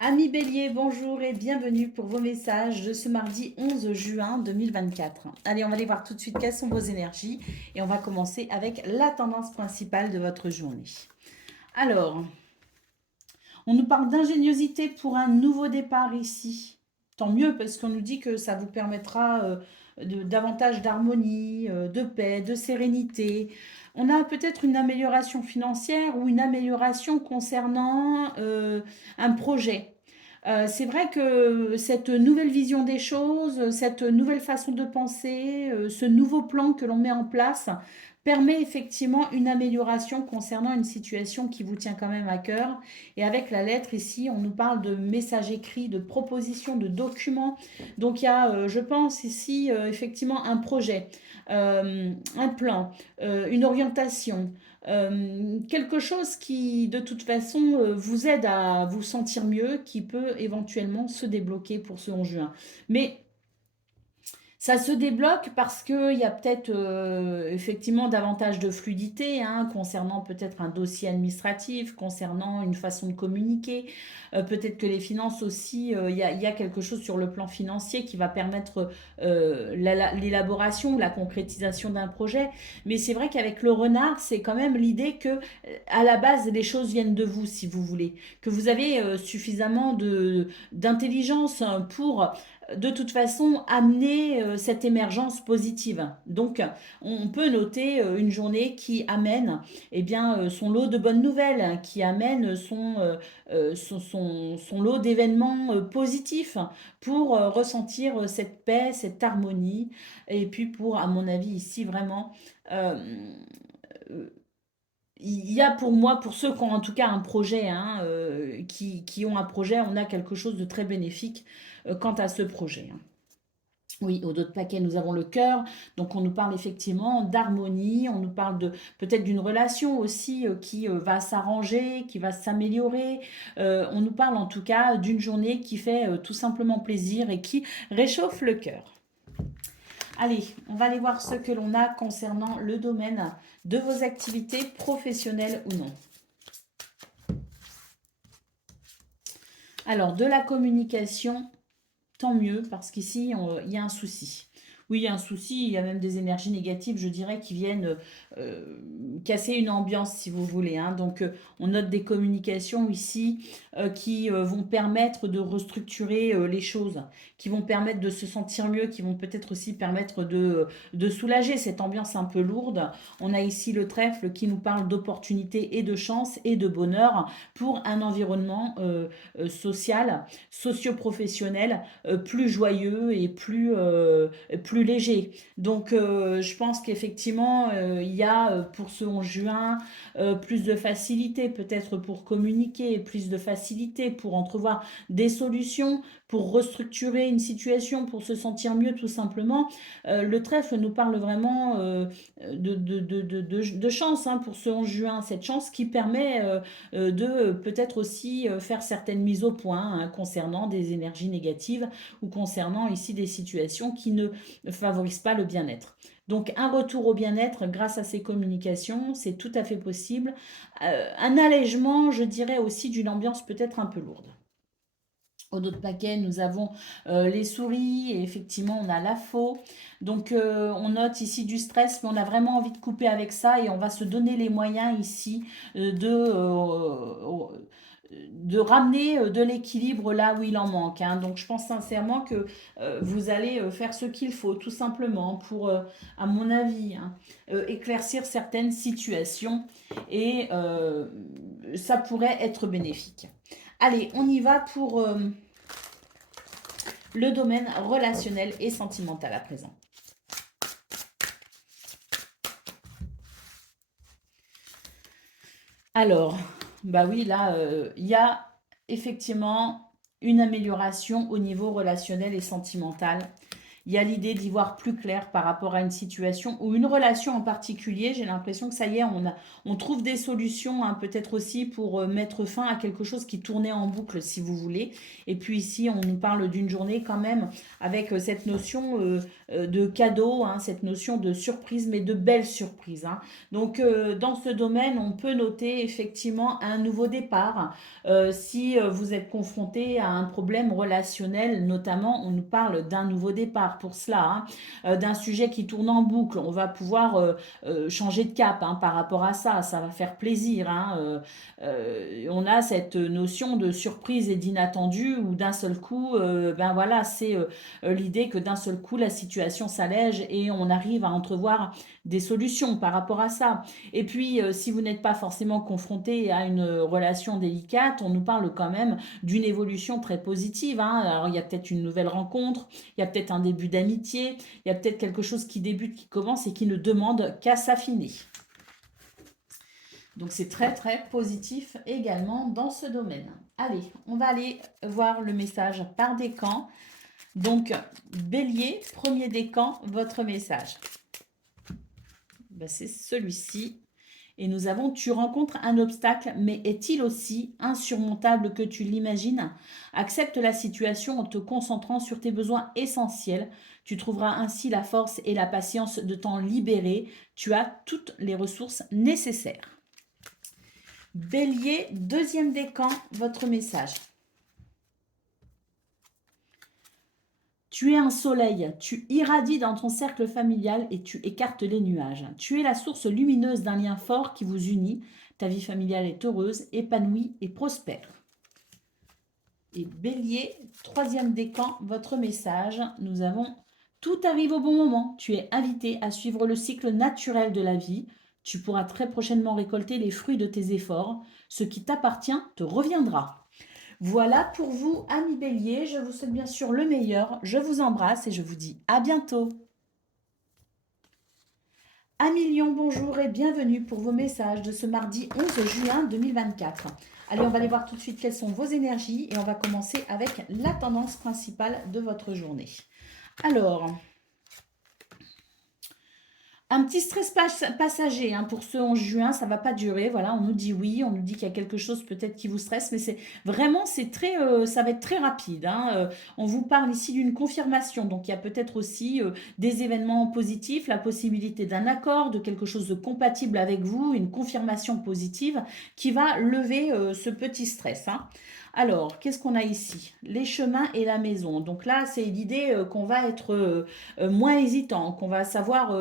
Amis Bélier, bonjour et bienvenue pour vos messages de ce mardi 11 juin 2024. Allez, on va aller voir tout de suite quelles sont vos énergies et on va commencer avec la tendance principale de votre journée. Alors, on nous parle d'ingéniosité pour un nouveau départ ici. Tant mieux parce qu'on nous dit que ça vous permettra davantage d'harmonie, de paix, de sérénité. On a peut-être une amélioration financière ou une amélioration concernant un projet. C'est vrai que cette nouvelle vision des choses, cette nouvelle façon de penser, ce nouveau plan que l'on met en place permet effectivement une amélioration concernant une situation qui vous tient quand même à cœur. Et avec la lettre ici, on nous parle de messages écrits, de propositions, de documents. Donc il y a, je pense ici, effectivement un projet, un plan, une orientation. Quelque chose qui, de toute façon, vous aide à vous sentir mieux, qui peut éventuellement se débloquer pour ce 11 juin. Mais ça se débloque parce qu'il y a peut-être effectivement davantage de fluidité concernant peut-être un dossier administratif, concernant une façon de communiquer. Peut-être que les finances aussi, il y a quelque chose sur le plan financier qui va permettre l'élaboration, la concrétisation d'un projet. Mais c'est vrai qu'avec le renard, c'est quand même l'idée que à la base, les choses viennent de vous, si vous voulez. Que vous avez suffisamment d'intelligence pour de toute façon amener cette émergence positive. Donc, on peut noter une journée qui amène son lot de bonnes nouvelles, qui amène son lot d'événements positifs pour ressentir cette paix, cette harmonie, et puis pour, à mon avis, ici vraiment... euh, il y a pour moi, pour ceux qui ont en tout cas un projet, qui ont un projet, on a quelque chose de très bénéfique quant à ce projet. Oui, au dos de paquet, nous avons le cœur. Donc, on nous parle effectivement d'harmonie. On nous parle de peut-être d'une relation aussi qui va s'arranger, qui va s'améliorer. On nous parle en tout cas d'une journée qui fait tout simplement plaisir et qui réchauffe le cœur. Allez, on va aller voir ce que l'on a concernant le domaine de vos activités professionnelles ou non. Alors, de la communication, tant mieux, parce qu'ici, il y a un souci. Oui, il y a un souci, il y a même des énergies négatives, je dirais, qui viennent casser une ambiance, si vous voulez. Donc, on note des communications ici qui vont permettre de restructurer les choses, qui vont permettre de se sentir mieux, qui vont peut-être aussi permettre de soulager cette ambiance un peu lourde. On a ici le trèfle qui nous parle d'opportunités et de chance et de bonheur pour un environnement social, socio-professionnel plus joyeux et plus léger. Donc, je pense qu'effectivement, il y a pour ce 11 juin plus de facilité peut-être pour communiquer, plus de facilité pour entrevoir des solutions, pour restructurer une situation, pour se sentir mieux tout simplement. Le trèfle nous parle vraiment de chance pour ce 11 juin, cette chance qui permet de peut-être aussi faire certaines mises au point concernant des énergies négatives ou concernant ici des situations qui ne favorisent pas le bien-être. Donc un retour au bien-être grâce à ces communications, c'est tout à fait possible. Un allègement, je dirais aussi, d'une ambiance peut-être un peu lourde. Au dos de paquet, nous avons les souris et effectivement, on a la faux. Donc, on note ici du stress, mais on a vraiment envie de couper avec ça et on va se donner les moyens ici de ramener de l'équilibre là où il en manque. Donc je pense sincèrement que vous allez faire ce qu'il faut tout simplement pour, à mon avis, éclaircir certaines situations et ça pourrait être bénéfique. Allez, on y va pour le domaine relationnel et sentimental à présent. Alors, bah oui, là, il y a effectivement une amélioration au niveau relationnel et sentimental. Il y a l'idée d'y voir plus clair par rapport à une situation ou une relation en particulier. J'ai l'impression que ça y est, on trouve des solutions, peut-être aussi pour mettre fin à quelque chose qui tournait en boucle, si vous voulez. Et puis ici, on nous parle d'une journée quand même avec cette notion de cadeaux, hein, cette notion de surprise, mais de belles surprises, hein. Donc, dans ce domaine, on peut noter effectivement un nouveau départ. Si vous êtes confronté à un problème relationnel, notamment, on nous parle d'un nouveau départ pour cela, hein, d'un sujet qui tourne en boucle. On va pouvoir changer de cap, hein, par rapport à ça. Ça va faire plaisir, hein. On a cette notion de surprise et d'inattendu où d'un seul coup, ben voilà, c'est l'idée que d'un seul coup, la situation s'allège et on arrive à entrevoir des solutions par rapport à ça. Et puis, si vous n'êtes pas forcément confronté à une relation délicate, on nous parle quand même d'une évolution très positive, hein. Alors, il y a peut-être une nouvelle rencontre, il y a peut-être un début d'amitié, il y a peut-être quelque chose qui débute, qui commence et qui ne demande qu'à s'affiner. Donc, c'est très, très positif également dans ce domaine. Allez, on va aller voir le message par décan. Donc, Bélier, premier décan, votre message. Ben, c'est celui-ci. Et nous avons, tu rencontres un obstacle, mais est-il aussi insurmontable que tu l'imagines? Accepte la situation en te concentrant sur tes besoins essentiels. Tu trouveras ainsi la force et la patience de t'en libérer. Tu as toutes les ressources nécessaires. Bélier, deuxième décan, votre message. Tu es un soleil, tu irradies dans ton cercle familial et tu écartes les nuages. Tu es la source lumineuse d'un lien fort qui vous unit. Ta vie familiale est heureuse, épanouie et prospère. Et Bélier, troisième décan, votre message. Nous avons « Tout arrive au bon moment. Tu es invité à suivre le cycle naturel de la vie. Tu pourras très prochainement récolter les fruits de tes efforts. Ce qui t'appartient te reviendra. » Voilà pour vous, amis Bélier. Je vous souhaite bien sûr le meilleur. Je vous embrasse et je vous dis à bientôt. Amis Lion, bonjour et bienvenue pour vos messages de ce mardi 11 juin 2024. Allez, on va aller voir tout de suite quelles sont vos énergies et on va commencer avec la tendance principale de votre journée. Alors, un petit stress passager, hein, pour ce 11 juin, ça ne va pas durer. Voilà, on nous dit oui, on nous dit qu'il y a quelque chose peut-être qui vous stresse, mais c'est vraiment, ça va être très rapide, hein. On vous parle ici d'une confirmation, donc il y a peut-être aussi des événements positifs, la possibilité d'un accord, de quelque chose de compatible avec vous, une confirmation positive qui va lever ce petit stress, hein. Alors, qu'est-ce qu'on a ici? Les chemins et la maison. Donc là, c'est l'idée qu'on va être moins hésitant, qu'on va savoir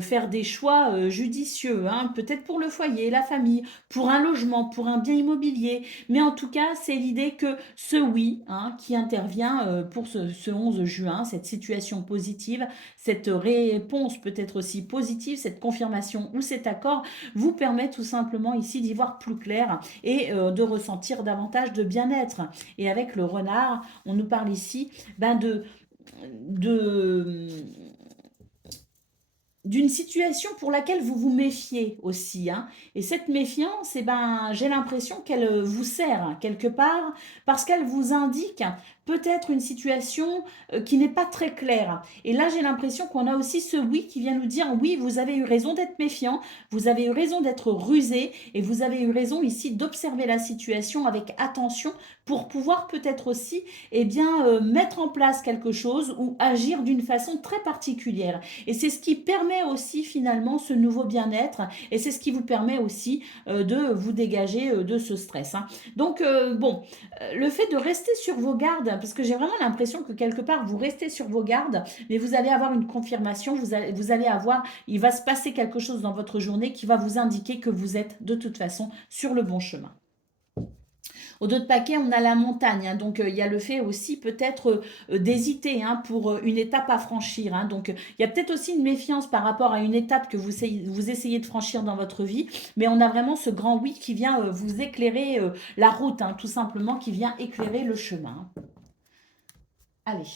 faire des choix judicieux, hein, peut-être pour le foyer, la famille, pour un logement, pour un bien immobilier. Mais en tout cas, c'est l'idée que ce oui, hein, qui intervient pour ce 11 juin, cette situation positive, cette réponse peut-être aussi positive, cette confirmation ou cet accord, vous permet tout simplement ici d'y voir plus clair et de ressentir davantage de bien-être. Et avec le renard, on nous parle ici d'une situation pour laquelle vous vous méfiez aussi, hein. Et cette méfiance, j'ai l'impression qu'elle vous sert, hein, quelque part, parce qu'elle vous indique peut-être une situation qui n'est pas très claire. Et là, j'ai l'impression qu'on a aussi ce oui qui vient nous dire oui, vous avez eu raison d'être méfiant, vous avez eu raison d'être rusé, et vous avez eu raison ici d'observer la situation avec attention pour pouvoir peut-être aussi mettre en place quelque chose ou agir d'une façon très particulière. Et c'est ce qui permet aussi finalement ce nouveau bien-être et c'est ce qui vous permet aussi de vous dégager de ce stress, hein. Donc le fait de rester sur vos gardes, parce que j'ai vraiment l'impression que quelque part vous restez sur vos gardes, mais vous allez avoir une confirmation, il va se passer quelque chose dans votre journée qui va vous indiquer que vous êtes de toute façon sur le bon chemin. Au dos de paquet, on a la montagne, hein, donc il y a le fait aussi peut-être d'hésiter, hein, pour une étape à franchir, hein. Donc il y a peut-être aussi une méfiance par rapport à une étape que vous essayez de franchir dans votre vie, mais on a vraiment ce grand oui qui vient vous éclairer la route, hein, tout simplement, qui vient éclairer le chemin. Allez,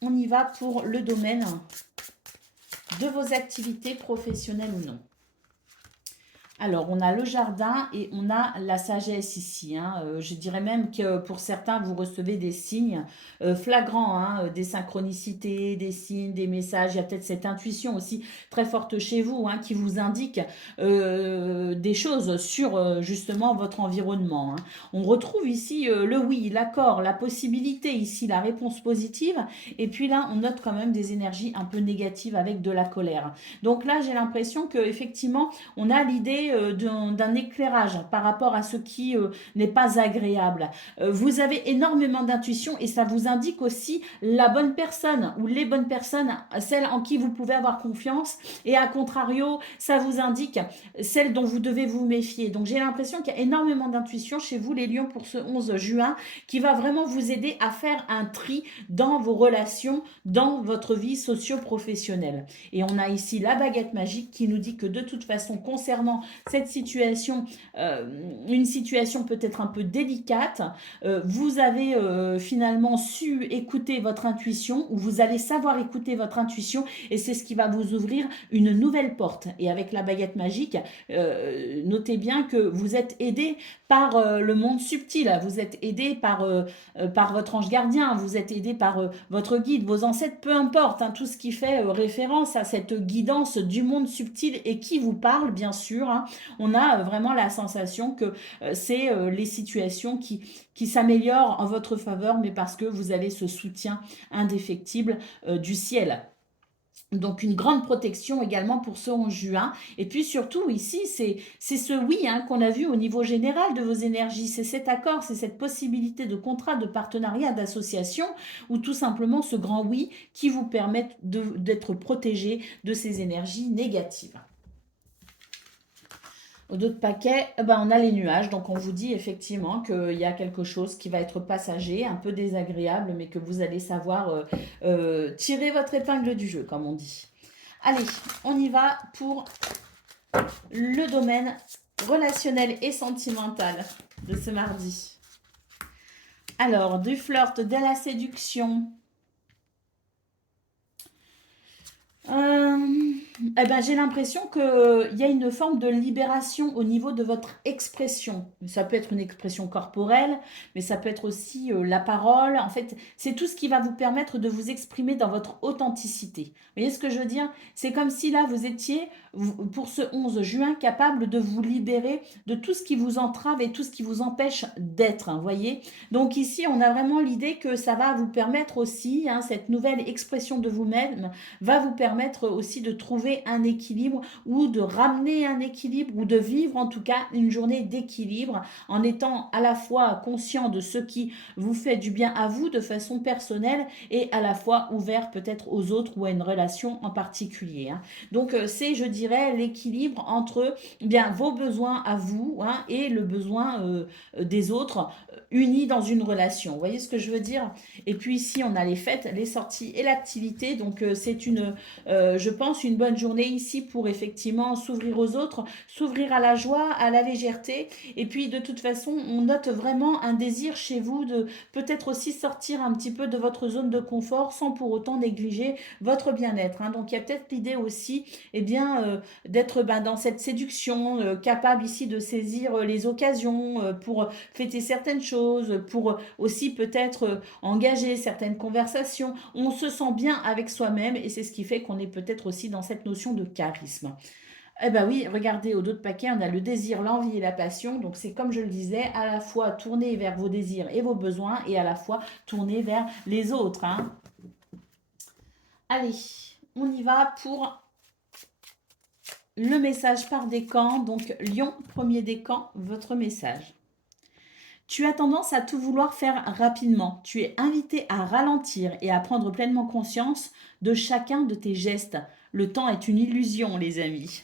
on y va pour le domaine de vos activités professionnelles ou non. Alors, on a le jardin et on a la sagesse ici, hein. Je dirais même que pour certains, vous recevez des signes flagrants, hein, des synchronicités, des signes, des messages. Il y a peut-être cette intuition aussi très forte chez vous, hein, qui vous indique des choses sur justement votre environnement, hein. On retrouve ici le oui, l'accord, la possibilité, ici la réponse positive. Et puis là, on note quand même des énergies un peu négatives avec de la colère. Donc là, j'ai l'impression que effectivement, on a l'idée d'un éclairage par rapport à ce qui n'est pas agréable. Vous avez énormément d'intuition et ça vous indique aussi la bonne personne ou les bonnes personnes, celles en qui vous pouvez avoir confiance, et à contrario, ça vous indique celles dont vous devez vous méfier. Donc j'ai l'impression qu'il y a énormément d'intuition chez vous les lions pour ce 11 juin qui va vraiment vous aider à faire un tri dans vos relations, dans votre vie socio-professionnelle. Et on a ici la baguette magique qui nous dit que de toute façon, concernant cette situation, une situation peut-être un peu délicate, vous avez finalement su écouter votre intuition, ou vous allez savoir écouter votre intuition, et c'est ce qui va vous ouvrir une nouvelle porte. Et avec la baguette magique, notez bien que vous êtes aidé par le monde subtil, vous êtes aidé par votre ange gardien, vous êtes aidé par votre guide, vos ancêtres, peu importe, hein, tout ce qui fait référence à cette guidance du monde subtil et qui vous parle, bien sûr, hein. On a vraiment la sensation que c'est les situations qui s'améliorent en votre faveur, mais parce que vous avez ce soutien indéfectible du ciel. Donc une grande protection également pour ce 11 juin. Et puis surtout ici, c'est ce oui, hein, qu'on a vu au niveau général de vos énergies. C'est cet accord, c'est cette possibilité de contrat, de partenariat, d'association, ou tout simplement ce grand oui qui vous permet d'être protégé de ces énergies négatives. D'autres paquets, ben, on a les nuages. Donc, on vous dit effectivement qu'il y a quelque chose qui va être passager, un peu désagréable, mais que vous allez savoir tirer votre épingle du jeu, comme on dit. Allez, on y va pour le domaine relationnel et sentimental de ce mardi. Alors, du flirt, de la séduction. Eh ben, j'ai l'impression qu'il y a une forme de libération au niveau de votre expression. Ça peut être une expression corporelle, mais ça peut être aussi la parole. En fait, c'est tout ce qui va vous permettre de vous exprimer dans votre authenticité. Vous voyez ce que je veux dire? C'est comme si là, vous étiez, pour ce 11 juin, capable de vous libérer de tout ce qui vous entrave et tout ce qui vous empêche d'être. Hein, voyez? Donc ici, on a vraiment l'idée que ça va vous permettre aussi, hein, cette nouvelle expression de vous-même, va vous permettre aussi de trouver un équilibre ou de ramener un équilibre ou de vivre en tout cas une journée d'équilibre en étant à la fois conscient de ce qui vous fait du bien à vous de façon personnelle et à la fois ouvert peut-être aux autres ou à une relation en particulier, hein. Donc c'est, je dirais, l'équilibre entre bien vos besoins à vous, hein, et le besoin des autres unis dans une relation. Vous voyez ce que je veux dire? Et puis ici, on a les fêtes, les sorties et l'activité. Donc c'est je pense, une bonne journée ici pour effectivement s'ouvrir aux autres, s'ouvrir à la joie, à la légèreté. Et puis de toute façon, on note vraiment un désir chez vous de peut-être aussi sortir un petit peu de votre zone de confort sans pour autant négliger votre bien-être, hein. Donc il y a peut-être l'idée aussi, eh bien, d'être dans cette séduction, capable ici de saisir les occasions pour fêter certaines choses, pour aussi peut-être engager certaines conversations. On se sent bien avec soi-même et c'est ce qui fait qu'on est peut-être aussi dans cette notion de charisme. Eh ben oui, regardez, au dos de paquet, on a le désir, l'envie et la passion. Donc c'est comme je le disais, à la fois tourner vers vos désirs et vos besoins et à la fois tourner vers les autres, hein. Allez, on y va pour le message par décan. Donc Lion, premier décan, votre message. Tu as tendance à tout vouloir faire rapidement. Tu es invité à ralentir et à prendre pleinement conscience de chacun de tes gestes. Le temps est une illusion, les amis.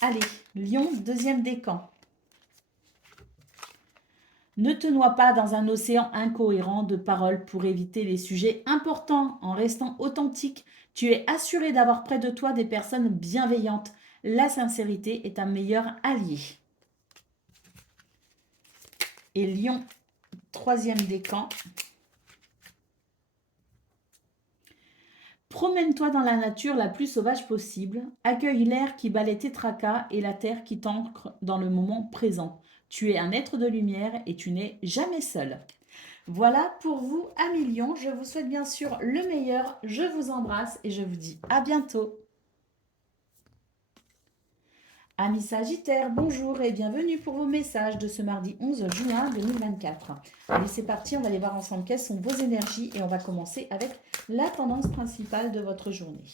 Allez, Lion, deuxième décan. Ne te noie pas dans un océan incohérent de paroles pour éviter les sujets importants. En restant authentique, tu es assuré d'avoir près de toi des personnes bienveillantes. La sincérité est un meilleur allié. Et Lion, troisième décan. Promène-toi dans la nature la plus sauvage possible. Accueille l'air qui balaie tes tracas et la terre qui t'ancre dans le moment présent. Tu es un être de lumière et tu n'es jamais seul. Voilà pour vous, amis lions. Je vous souhaite bien sûr le meilleur. Je vous embrasse et je vous dis à bientôt. Amis Sagittaires, bonjour et bienvenue pour vos messages de ce mardi 11 juin 2024. Allez, c'est parti, on va aller voir ensemble quelles sont vos énergies et on va commencer avec la tendance principale de votre journée.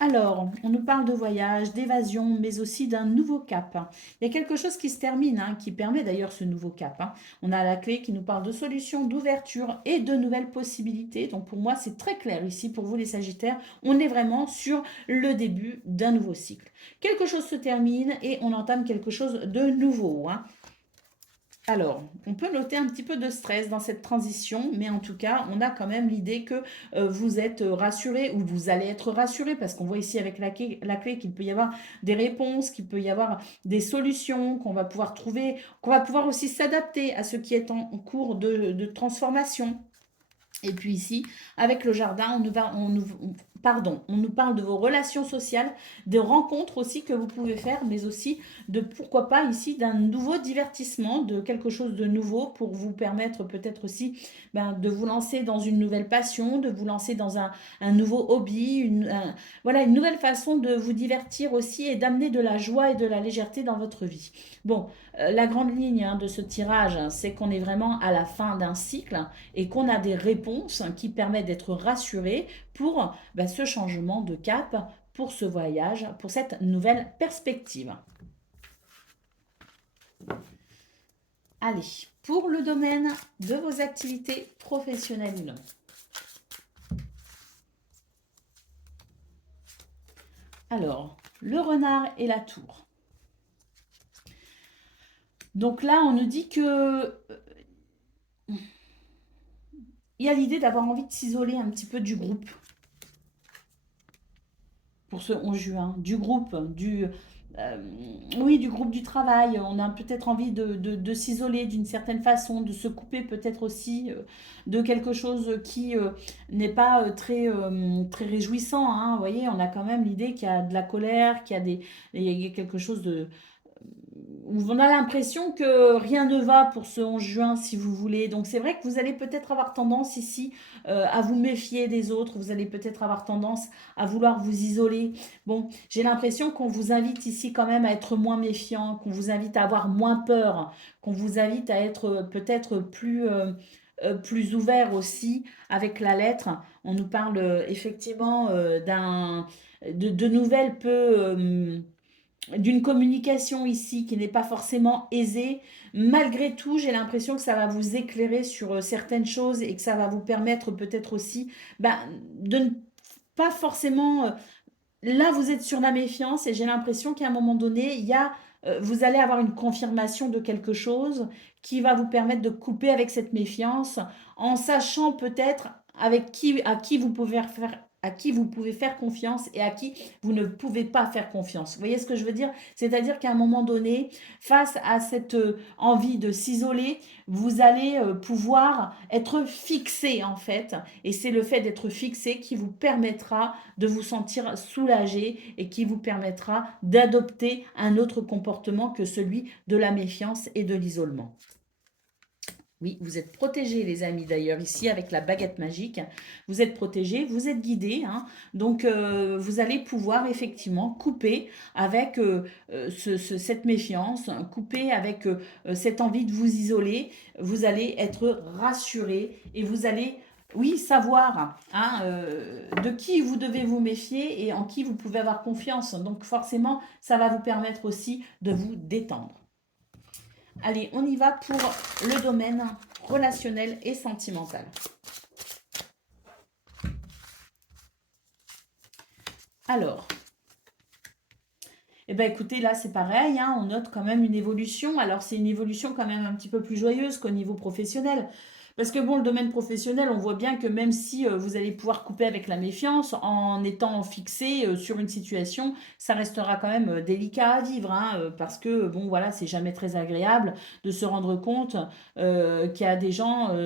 Alors, on nous parle de voyage, d'évasion, mais aussi d'un nouveau cap. Il y a quelque chose qui se termine, qui permet d'ailleurs ce nouveau cap. On a la clé qui nous parle de solutions, d'ouverture et de nouvelles possibilités. Donc pour moi, c'est très clair ici pour vous les Sagittaires. On est vraiment sur le début d'un nouveau cycle. Quelque chose se termine et on entame quelque chose de nouveau. Alors, on peut noter un petit peu de stress dans cette transition, mais en tout cas, on a quand même l'idée que vous êtes rassuré ou vous allez être rassuré parce qu'on voit ici avec la clé qu'il peut y avoir des réponses, qu'il peut y avoir des solutions, qu'on va pouvoir trouver, qu'on va pouvoir aussi s'adapter à ce qui est en cours de transformation. Et puis ici, avec le jardin, on nous parle de vos relations sociales, des rencontres aussi que vous pouvez faire, mais aussi de, pourquoi pas ici, d'un nouveau divertissement, de quelque chose de nouveau pour vous permettre peut-être aussi de vous lancer dans une nouvelle passion, de vous lancer dans un nouveau hobby, voilà, une nouvelle façon de vous divertir aussi et d'amener de la joie et de la légèreté dans votre vie. Bon, la grande ligne de ce tirage, c'est qu'on est vraiment à la fin d'un cycle et qu'on a des réponses qui permettent d'être rassurés pour ce changement de cap, pour ce voyage, pour cette nouvelle perspective. Allez, pour le domaine de vos activités professionnelles. Alors, le renard et la tour. Donc là, on nous dit que il y a l'idée d'avoir envie de s'isoler un petit peu du groupe pour ce 11 juin, du groupe, du groupe du travail. On a peut-être envie de s'isoler d'une certaine façon, de se couper peut-être aussi de quelque chose qui n'est pas très réjouissant. Vous voyez, on a quand même l'idée qu'il y a de la colère, il y a quelque chose de on a l'impression que rien ne va pour ce 11 juin, si vous voulez. Donc c'est vrai que vous allez peut-être avoir tendance ici à vous méfier des autres. Vous allez peut-être avoir tendance à vouloir vous isoler. Bon, j'ai l'impression qu'on vous invite ici quand même à être moins méfiant, qu'on vous invite à avoir moins peur, qu'on vous invite à être peut-être plus ouvert aussi avec la lettre. On nous parle effectivement de nouvelles d'une communication ici qui n'est pas forcément aisée. Malgré tout, j'ai l'impression que ça va vous éclairer sur certaines choses et que ça va vous permettre peut-être aussi de ne pas forcément... là, vous êtes sur la méfiance et j'ai l'impression qu'à un moment donné, vous allez avoir une confirmation de quelque chose qui va vous permettre de couper avec cette méfiance en sachant peut-être à qui vous pouvez faire confiance et à qui vous ne pouvez pas faire confiance. Vous voyez ce que je veux dire? C'est-à-dire qu'à un moment donné, face à cette envie de s'isoler, vous allez pouvoir être fixé en fait. Et c'est le fait d'être fixé qui vous permettra de vous sentir soulagé et qui vous permettra d'adopter un autre comportement que celui de la méfiance et de l'isolement. Oui, vous êtes protégés, les amis, d'ailleurs, ici, avec la baguette magique. Vous êtes protégés, vous êtes guidés. Donc, vous allez pouvoir, effectivement, couper avec cette méfiance, couper avec cette envie de vous isoler. Vous allez être rassurés et vous allez, oui, savoir de qui vous devez vous méfier et en qui vous pouvez avoir confiance. Donc, forcément, ça va vous permettre aussi de vous détendre. Allez, on y va pour le domaine relationnel et sentimental. Alors, écoutez, là c'est pareil, on note quand même une évolution. Alors c'est une évolution quand même un petit peu plus joyeuse qu'au niveau professionnel. Parce que bon, le domaine professionnel, on voit bien que même si vous allez pouvoir couper avec la méfiance en étant fixé sur une situation, ça restera quand même délicat à vivre, hein, parce que bon, voilà, c'est jamais très agréable de se rendre compte qu'il y a des gens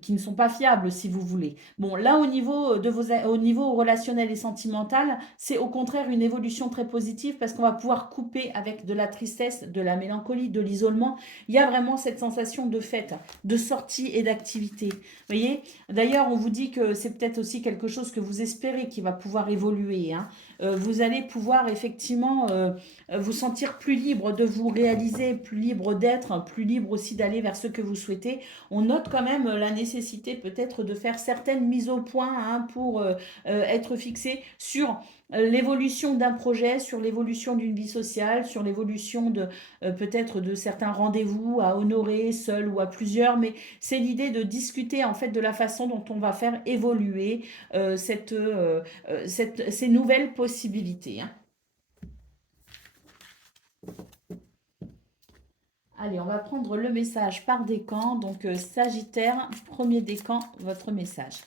qui ne sont pas fiables, si vous voulez. Bon, là, au niveau relationnel et sentimental, c'est au contraire une évolution très positive parce qu'on va pouvoir couper avec de la tristesse, de la mélancolie, de l'isolement. Il y a vraiment cette sensation de fête, de sortie et d'activité. Vous voyez? D'ailleurs, on vous dit que c'est peut-être aussi quelque chose que vous espérez qui va pouvoir évoluer, hein. Vous allez pouvoir effectivement vous sentir plus libre de vous réaliser, plus libre d'être, plus libre aussi d'aller vers ce que vous souhaitez. On note quand même la nécessité peut-être de faire certaines mises au point, hein, pour être fixé sur l'évolution d'un projet, sur l'évolution d'une vie sociale, sur l'évolution de peut-être de certains rendez-vous à honorer, seul ou à plusieurs, mais c'est l'idée de discuter en fait de la façon dont on va faire évoluer ces nouvelles possibilités, hein. Allez, on va prendre le message par décan. Donc, Sagittaire, premier décan, votre message.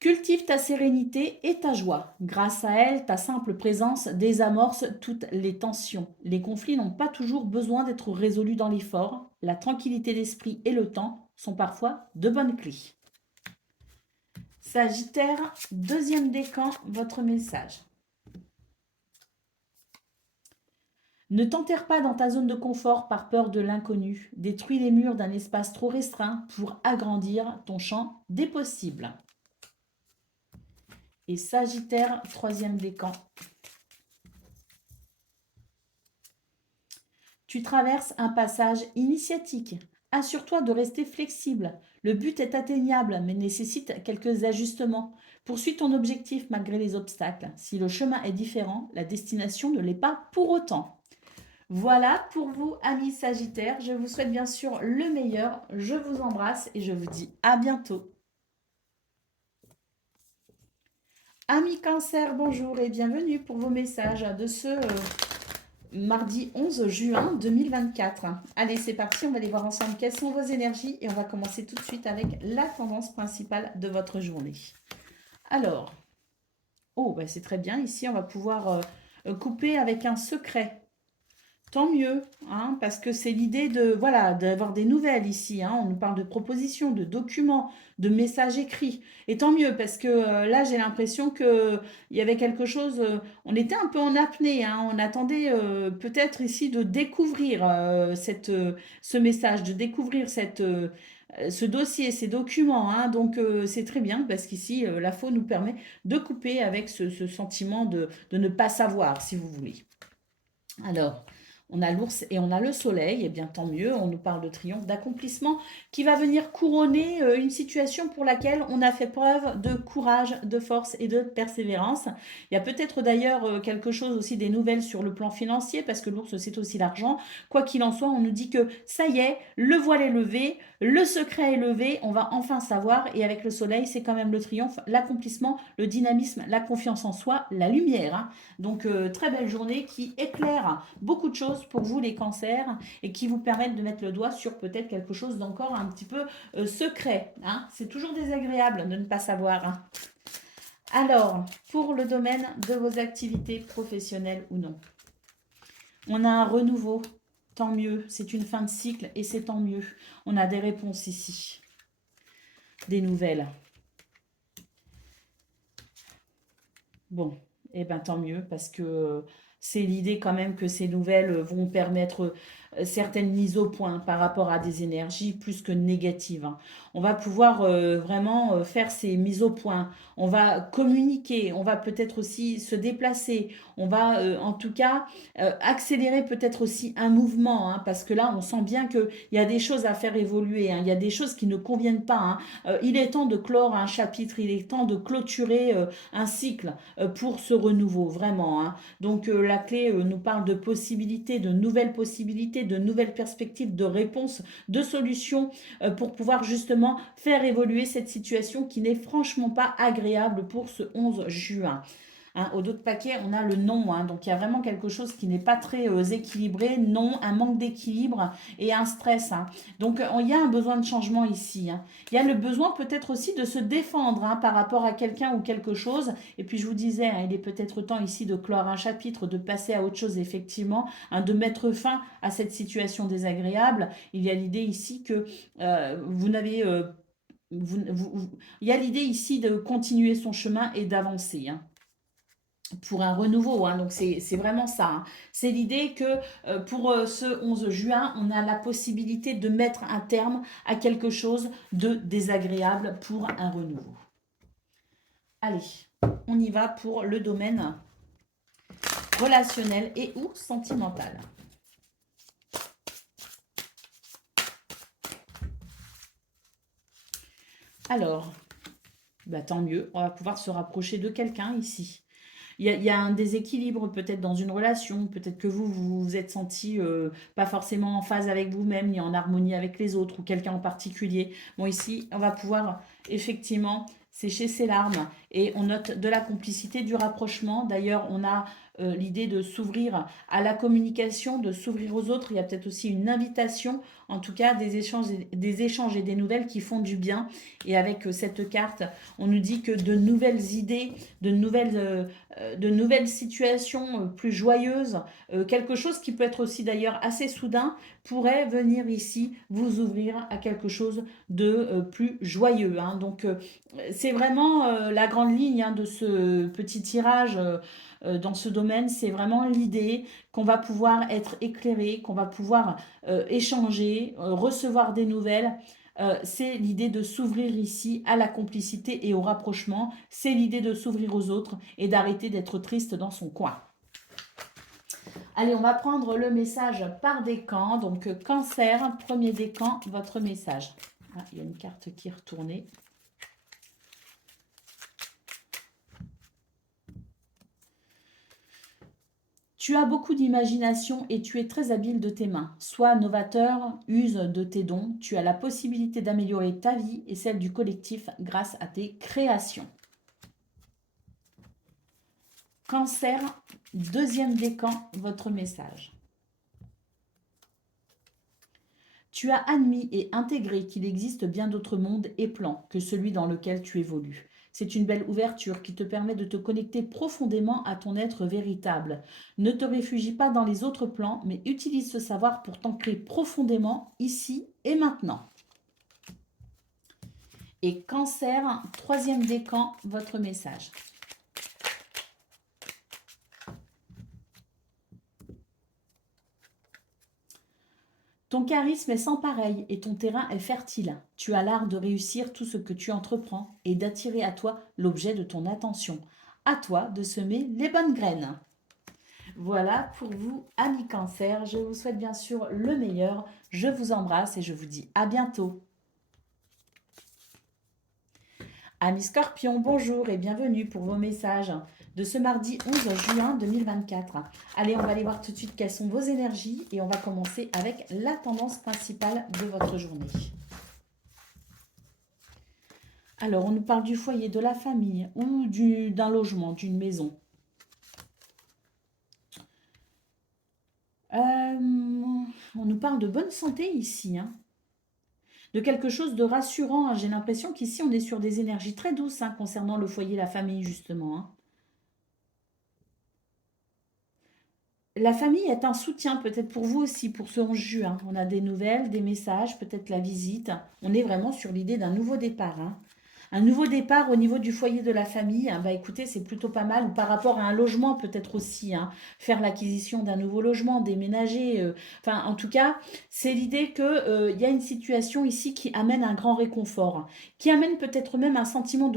Cultive ta sérénité et ta joie. Grâce à elle, ta simple présence désamorce toutes les tensions. Les conflits n'ont pas toujours besoin d'être résolus dans l'effort. La tranquillité d'esprit et le temps sont parfois de bonnes clés. Sagittaire, deuxième décan, votre message. Ne t'enterre pas dans ta zone de confort par peur de l'inconnu. Détruis les murs d'un espace trop restreint pour agrandir ton champ des possibles. Et Sagittaire, troisième décan. Tu traverses un passage initiatique. Assure-toi de rester flexible. Le but est atteignable mais nécessite quelques ajustements. Poursuis ton objectif malgré les obstacles. Si le chemin est différent, la destination ne l'est pas pour autant. Voilà pour vous, amis Sagittaires. Je vous souhaite bien sûr le meilleur. Je vous embrasse et je vous dis à bientôt. Amis Cancer, bonjour et bienvenue pour vos messages de ce mardi 11 juin 2024. Allez, c'est parti, on va aller voir ensemble quelles sont vos énergies et on va commencer tout de suite avec la tendance principale de votre journée. Alors, oh, bah c'est très bien. Ici, on va pouvoir couper avec un secret. Tant mieux, hein, parce que c'est l'idée de voilà d'avoir des nouvelles ici, hein. On nous parle de propositions, de documents, de messages écrits. Et tant mieux, parce que là, j'ai l'impression qu'il y avait quelque chose. On était un peu en apnée, hein. On attendait peut-être ici de découvrir ce message, de découvrir ce dossier, ces documents, hein. Donc, c'est très bien, parce qu'ici, la faux nous permet de couper avec ce sentiment de ne pas savoir, si vous voulez. Alors. On a l'ours et on a le soleil, et bien tant mieux, on nous parle de triomphe, d'accomplissement qui va venir couronner une situation pour laquelle on a fait preuve de courage, de force et de persévérance. Il y a peut-être d'ailleurs quelque chose aussi des nouvelles sur le plan financier, parce que l'ours c'est aussi l'argent. Quoi qu'il en soit, on nous dit que ça y est, le voile est levé, le secret est levé, on va enfin savoir, et avec le soleil, c'est quand même le triomphe, l'accomplissement, le dynamisme, la confiance en soi, la lumière, hein. Donc, très belle journée qui éclaire beaucoup de choses pour vous les cancers et qui vous permettent de mettre le doigt sur peut-être quelque chose d'encore un petit peu secret, hein. C'est toujours désagréable de ne pas savoir, hein. Alors, pour le domaine de vos activités professionnelles ou non, on a un renouveau, tant mieux, c'est une fin de cycle et c'est tant mieux. On a des réponses ici, des nouvelles. Bon, eh bien tant mieux parce que c'est l'idée quand même que ces nouvelles vont permettre certaines mises au point par rapport à des énergies plus que négatives, hein. On va pouvoir vraiment faire ces mises au point. On va communiquer, on va peut-être aussi se déplacer. On va en tout cas accélérer peut-être aussi un mouvement, hein, parce que là on sent bien qu'il y a des choses à faire évoluer, hein. Il y a des choses qui ne conviennent pas, hein. Il est temps de clore un chapitre, il est temps de clôturer un cycle pour ce renouveau, vraiment, hein. Donc la clé nous parle de possibilités, de nouvelles possibilités, de nouvelles perspectives, de réponses, de solutions pour pouvoir justement faire évoluer cette situation qui n'est franchement pas agréable pour ce 11 juin. Hein, au dos de paquet, on a le non. Hein, donc, il y a vraiment quelque chose qui n'est pas très équilibré. Non, un manque d'équilibre et un stress. Hein. Donc, il y a un besoin de changement ici. Hein. Il y a le besoin peut-être aussi de se défendre hein, par rapport à quelqu'un ou quelque chose. Et puis, je vous disais, hein, il est peut-être temps ici de clore un chapitre, de passer à autre chose, effectivement, hein, de mettre fin à cette situation désagréable. Il y a l'idée ici que vous n'avez... il y a l'idée ici de continuer son chemin et d'avancer. Hein, pour un renouveau. Hein. Donc, c'est vraiment ça. Hein. C'est l'idée que pour ce 11 juin, on a la possibilité de mettre un terme à quelque chose de désagréable pour un renouveau. Allez, on y va pour le domaine relationnel et ou sentimental. Alors, bah, tant mieux, on va pouvoir se rapprocher de quelqu'un ici. Il y a un déséquilibre peut-être dans une relation, peut-être que vous vous êtes senti pas forcément en phase avec vous-même, ni en harmonie avec les autres, ou quelqu'un en particulier. Bon, ici, on va pouvoir effectivement sécher ses larmes et on note de la complicité, du rapprochement. D'ailleurs, on a l'idée de s'ouvrir à la communication, de s'ouvrir aux autres. Il y a peut-être aussi une invitation, en tout cas des échanges et des nouvelles qui font du bien. Et avec cette carte, on nous dit que de nouvelles idées, de nouvelles situations plus joyeuses, quelque chose qui peut être aussi d'ailleurs assez soudain, pourrait venir ici vous ouvrir à quelque chose de plus joyeux. Hein. Donc c'est vraiment la grande ligne hein, de ce petit tirage dans ce domaine, c'est vraiment l'idée qu'on va pouvoir être éclairé, qu'on va pouvoir échanger, recevoir des nouvelles. C'est l'idée de s'ouvrir ici à la complicité et au rapprochement. C'est l'idée de s'ouvrir aux autres et d'arrêter d'être triste dans son coin. Allez, on va prendre le message par décan. Donc, cancer, premier décan, votre message. Ah, il y a une carte qui est retournée. Tu as beaucoup d'imagination et tu es très habile de tes mains. Sois novateur, use de tes dons. Tu as la possibilité d'améliorer ta vie et celle du collectif grâce à tes créations. Cancer, deuxième décan, votre message. Tu as admis et intégré qu'il existe bien d'autres mondes et plans que celui dans lequel tu évolues. C'est une belle ouverture qui te permet de te connecter profondément à ton être véritable. Ne te réfugie pas dans les autres plans, mais utilise ce savoir pour t'ancrer profondément ici et maintenant. Et Cancer, troisième décan, votre message. Ton charisme est sans pareil et ton terrain est fertile. Tu as l'art de réussir tout ce que tu entreprends et d'attirer à toi l'objet de ton attention. À toi de semer les bonnes graines. Voilà pour vous, amis Cancer. Je vous souhaite bien sûr le meilleur. Je vous embrasse et je vous dis à bientôt. Amis Scorpion, bonjour et bienvenue pour vos messages de ce mardi 11 juin 2024. Allez, on va aller voir tout de suite quelles sont vos énergies et on va commencer avec la tendance principale de votre journée. Alors, on nous parle du foyer, de la famille ou d'un logement, d'une maison. On nous parle de bonne santé ici, hein. De quelque chose de rassurant. Hein. J'ai l'impression qu'ici, on est sur des énergies très douces hein, concernant le foyer, la famille, justement. Hein. La famille est un soutien peut-être pour vous aussi, pour ce 11 juin. On a des nouvelles, des messages, peut-être la visite. On est vraiment sur l'idée d'un nouveau départ. Hein. Un nouveau départ au niveau du foyer de la famille, hein, bah écoutez, c'est plutôt pas mal. Ou par rapport à un logement peut-être aussi, hein, faire l'acquisition d'un nouveau logement, déménager. Enfin, en tout cas, c'est l'idée qu'il y a une situation ici qui amène un grand réconfort, hein, qui amène peut-être même un sentiment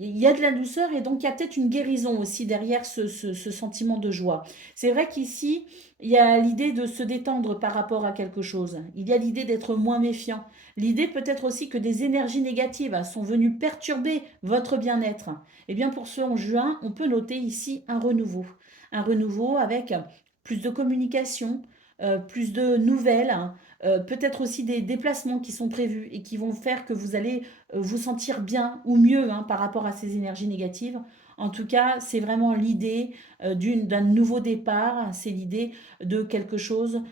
il y a de la douceur et donc il y a peut-être une guérison aussi derrière ce sentiment de joie. C'est vrai qu'ici, il y a l'idée de se détendre par rapport à quelque chose. Il y a l'idée d'être moins méfiant. L'idée peut-être aussi que des énergies négatives sont venues perturber votre bien-être. Eh bien pour ce 11 juin, on peut noter ici un renouveau. Un renouveau avec plus de communication, plus de nouvelles, hein, peut-être aussi des déplacements qui sont prévus et qui vont faire que vous allez vous sentir bien ou mieux hein, par rapport à ces énergies négatives. En tout cas, c'est vraiment l'idée d'un nouveau départ, c'est l'idée de quelque chose,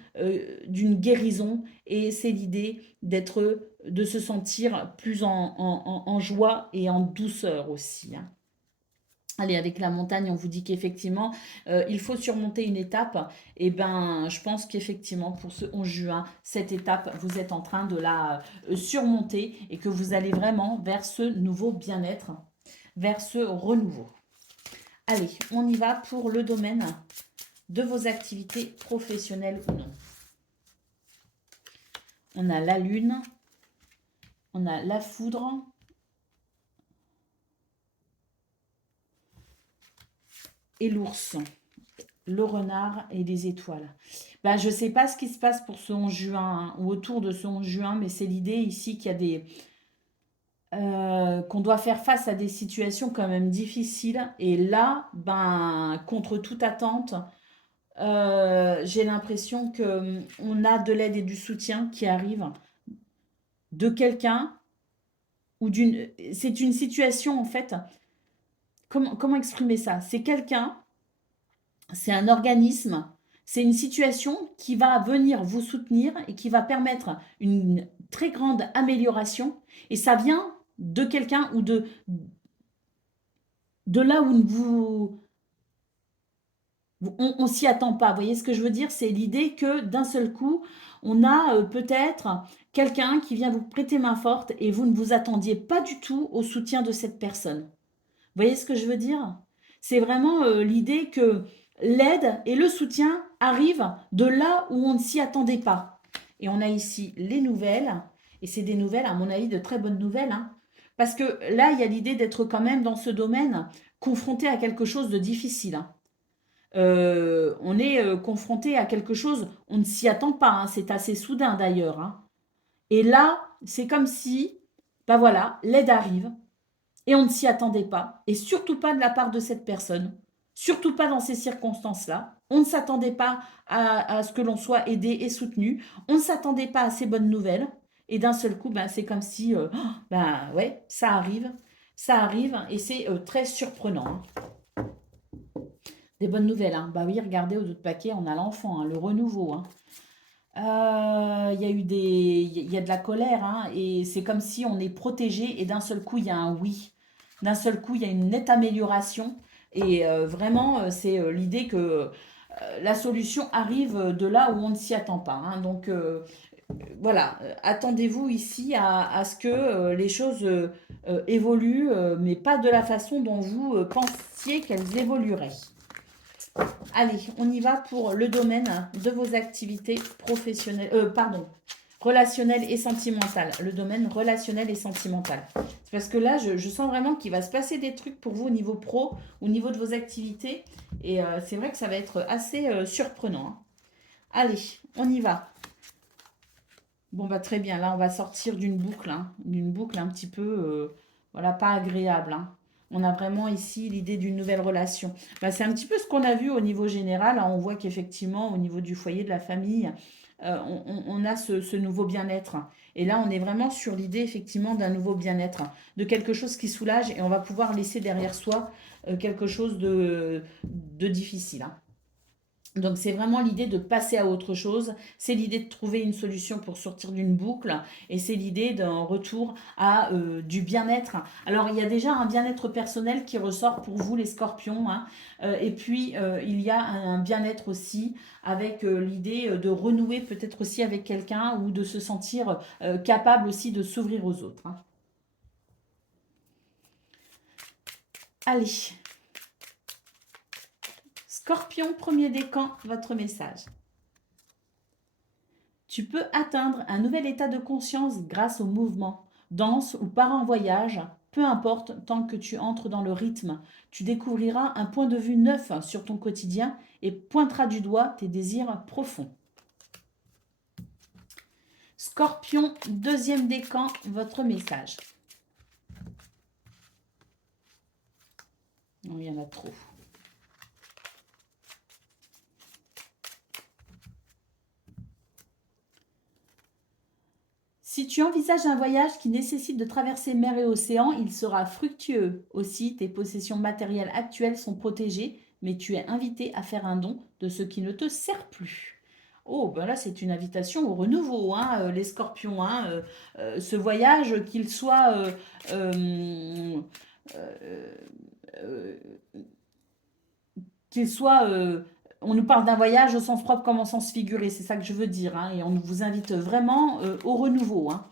d'une guérison, et c'est l'idée de se sentir plus en joie et en douceur aussi, hein. Allez, avec la montagne, on vous dit qu'effectivement, il faut surmonter une étape. Et ben, je pense qu'effectivement, pour ce 11 juin, cette étape, vous êtes en train de la surmonter et que vous allez vraiment vers ce nouveau bien-être, vers ce renouveau. Allez, on y va pour le domaine de vos activités professionnelles ou non. On a la lune, on a la foudre, et l'ours, le renard et les étoiles. Ben, je ne sais pas ce qui se passe pour ce 11 juin, hein, ou autour de ce 11 juin, mais c'est l'idée ici qu'il y a qu'on doit faire face à des situations quand même difficiles. Et là, ben, contre toute attente, j'ai l'impression qu'on a de l'aide et du soutien qui arrivent de quelqu'un ou d'une... C'est une situation, en fait, comment exprimer ça? C'est quelqu'un, c'est un organisme, c'est une situation qui va venir vous soutenir et qui va permettre une très grande amélioration. Et ça vient de quelqu'un ou de là où on s'y attend pas. Vous voyez ce que je veux dire? C'est l'idée que d'un seul coup, on a peut-être quelqu'un qui vient vous prêter main forte et vous ne vous attendiez pas du tout au soutien de cette personne. Vous voyez ce que je veux dire? C'est vraiment l'idée que l'aide et le soutien arrivent de là où on ne s'y attendait pas. Et on a ici les nouvelles, et c'est des nouvelles, à mon avis, de très bonnes nouvelles, hein. Parce que là, il y a l'idée d'être quand même dans ce domaine confronté à quelque chose de difficile, hein. On est confronté à quelque chose, on ne s'y attend pas, hein, c'est assez soudain d'ailleurs, hein. Et là, c'est comme si, ben voilà, l'aide arrive, et on ne s'y attendait pas, et surtout pas de la part de cette personne, surtout pas dans ces circonstances-là. On ne s'attendait pas à ce que l'on soit aidé et soutenu, on ne s'attendait pas à ces bonnes nouvelles, et d'un seul coup, ben, c'est comme si, ben ouais, ça arrive, et c'est très surprenant, hein. Des bonnes nouvelles, hein. Bah oui, regardez, au dos de paquet, on a l'enfant, hein, le renouveau, hein. Il y a eu il y a de la colère, hein, et c'est comme si on est protégé et d'un seul coup il y a un oui. D'un seul coup il y a une nette amélioration et vraiment c'est l'idée que la solution arrive de là où on ne s'y attend pas, hein. Donc voilà, attendez-vous ici à ce que les choses évoluent, mais pas de la façon dont vous pensiez qu'elles évolueraient. Allez, on y va pour le domaine de vos activités professionnelles, pardon, relationnelles et sentimentales. Le domaine relationnel et sentimental. C'est parce que là, je sens vraiment qu'il va se passer des trucs pour vous au niveau pro, au niveau de vos activités. Et c'est vrai que ça va être assez surprenant, hein. Allez, on y va. Bon, bah très bien. Là, on va sortir d'une boucle, hein, d'une boucle un petit peu, voilà, pas agréable, hein. On a vraiment ici l'idée d'une nouvelle relation. Bah, c'est un petit peu ce qu'on a vu au niveau général, hein. On voit qu'effectivement, au niveau du foyer, de la famille, on a ce nouveau bien-être. Et là, on est vraiment sur l'idée, effectivement, d'un nouveau bien-être, de quelque chose qui soulage et on va pouvoir laisser derrière soi quelque chose de difficile, hein. Donc c'est vraiment l'idée de passer à autre chose, c'est l'idée de trouver une solution pour sortir d'une boucle et c'est l'idée d'un retour à du bien-être. Alors il y a déjà un bien-être personnel qui ressort pour vous les scorpions, hein. Et puis il y a un bien-être aussi avec l'idée de renouer peut-être aussi avec quelqu'un ou de se sentir capable aussi de s'ouvrir aux autres, hein. Allez, Scorpion, premier décan, votre message. Tu peux atteindre un nouvel état de conscience grâce au mouvement. Danse ou pars en voyage, peu importe, tant que tu entres dans le rythme, tu découvriras un point de vue neuf sur ton quotidien et pointeras du doigt tes désirs profonds. Scorpion, deuxième décan, votre message. Non, il y en a trop. Si tu envisages un voyage qui nécessite de traverser mer et océan, il sera fructueux. Aussi, tes possessions matérielles actuelles sont protégées, mais tu es invité à faire un don de ce qui ne te sert plus. Oh, ben là, c'est une invitation au renouveau, hein, les scorpions. Hein, ce voyage, qu'il soit euh, euh, euh, qu'il soit on nous parle d'un voyage au sens propre comme au sens figuré, c'est ça que je veux dire. Hein, et on vous invite vraiment au renouveau. Hein.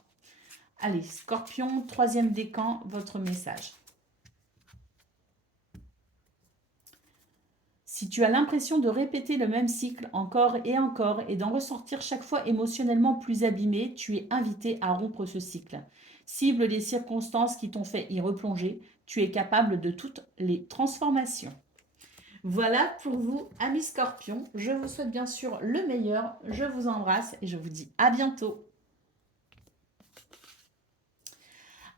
Allez, Scorpion, troisième décan, votre message. Si tu as l'impression de répéter le même cycle encore et d'en ressortir chaque fois émotionnellement plus abîmé, tu es invité à rompre ce cycle. Cible les circonstances qui t'ont fait y replonger. Tu es capable de toutes les transformations. Voilà pour vous, amis Scorpions. Je vous souhaite bien sûr le meilleur. Je vous embrasse et je vous dis à bientôt.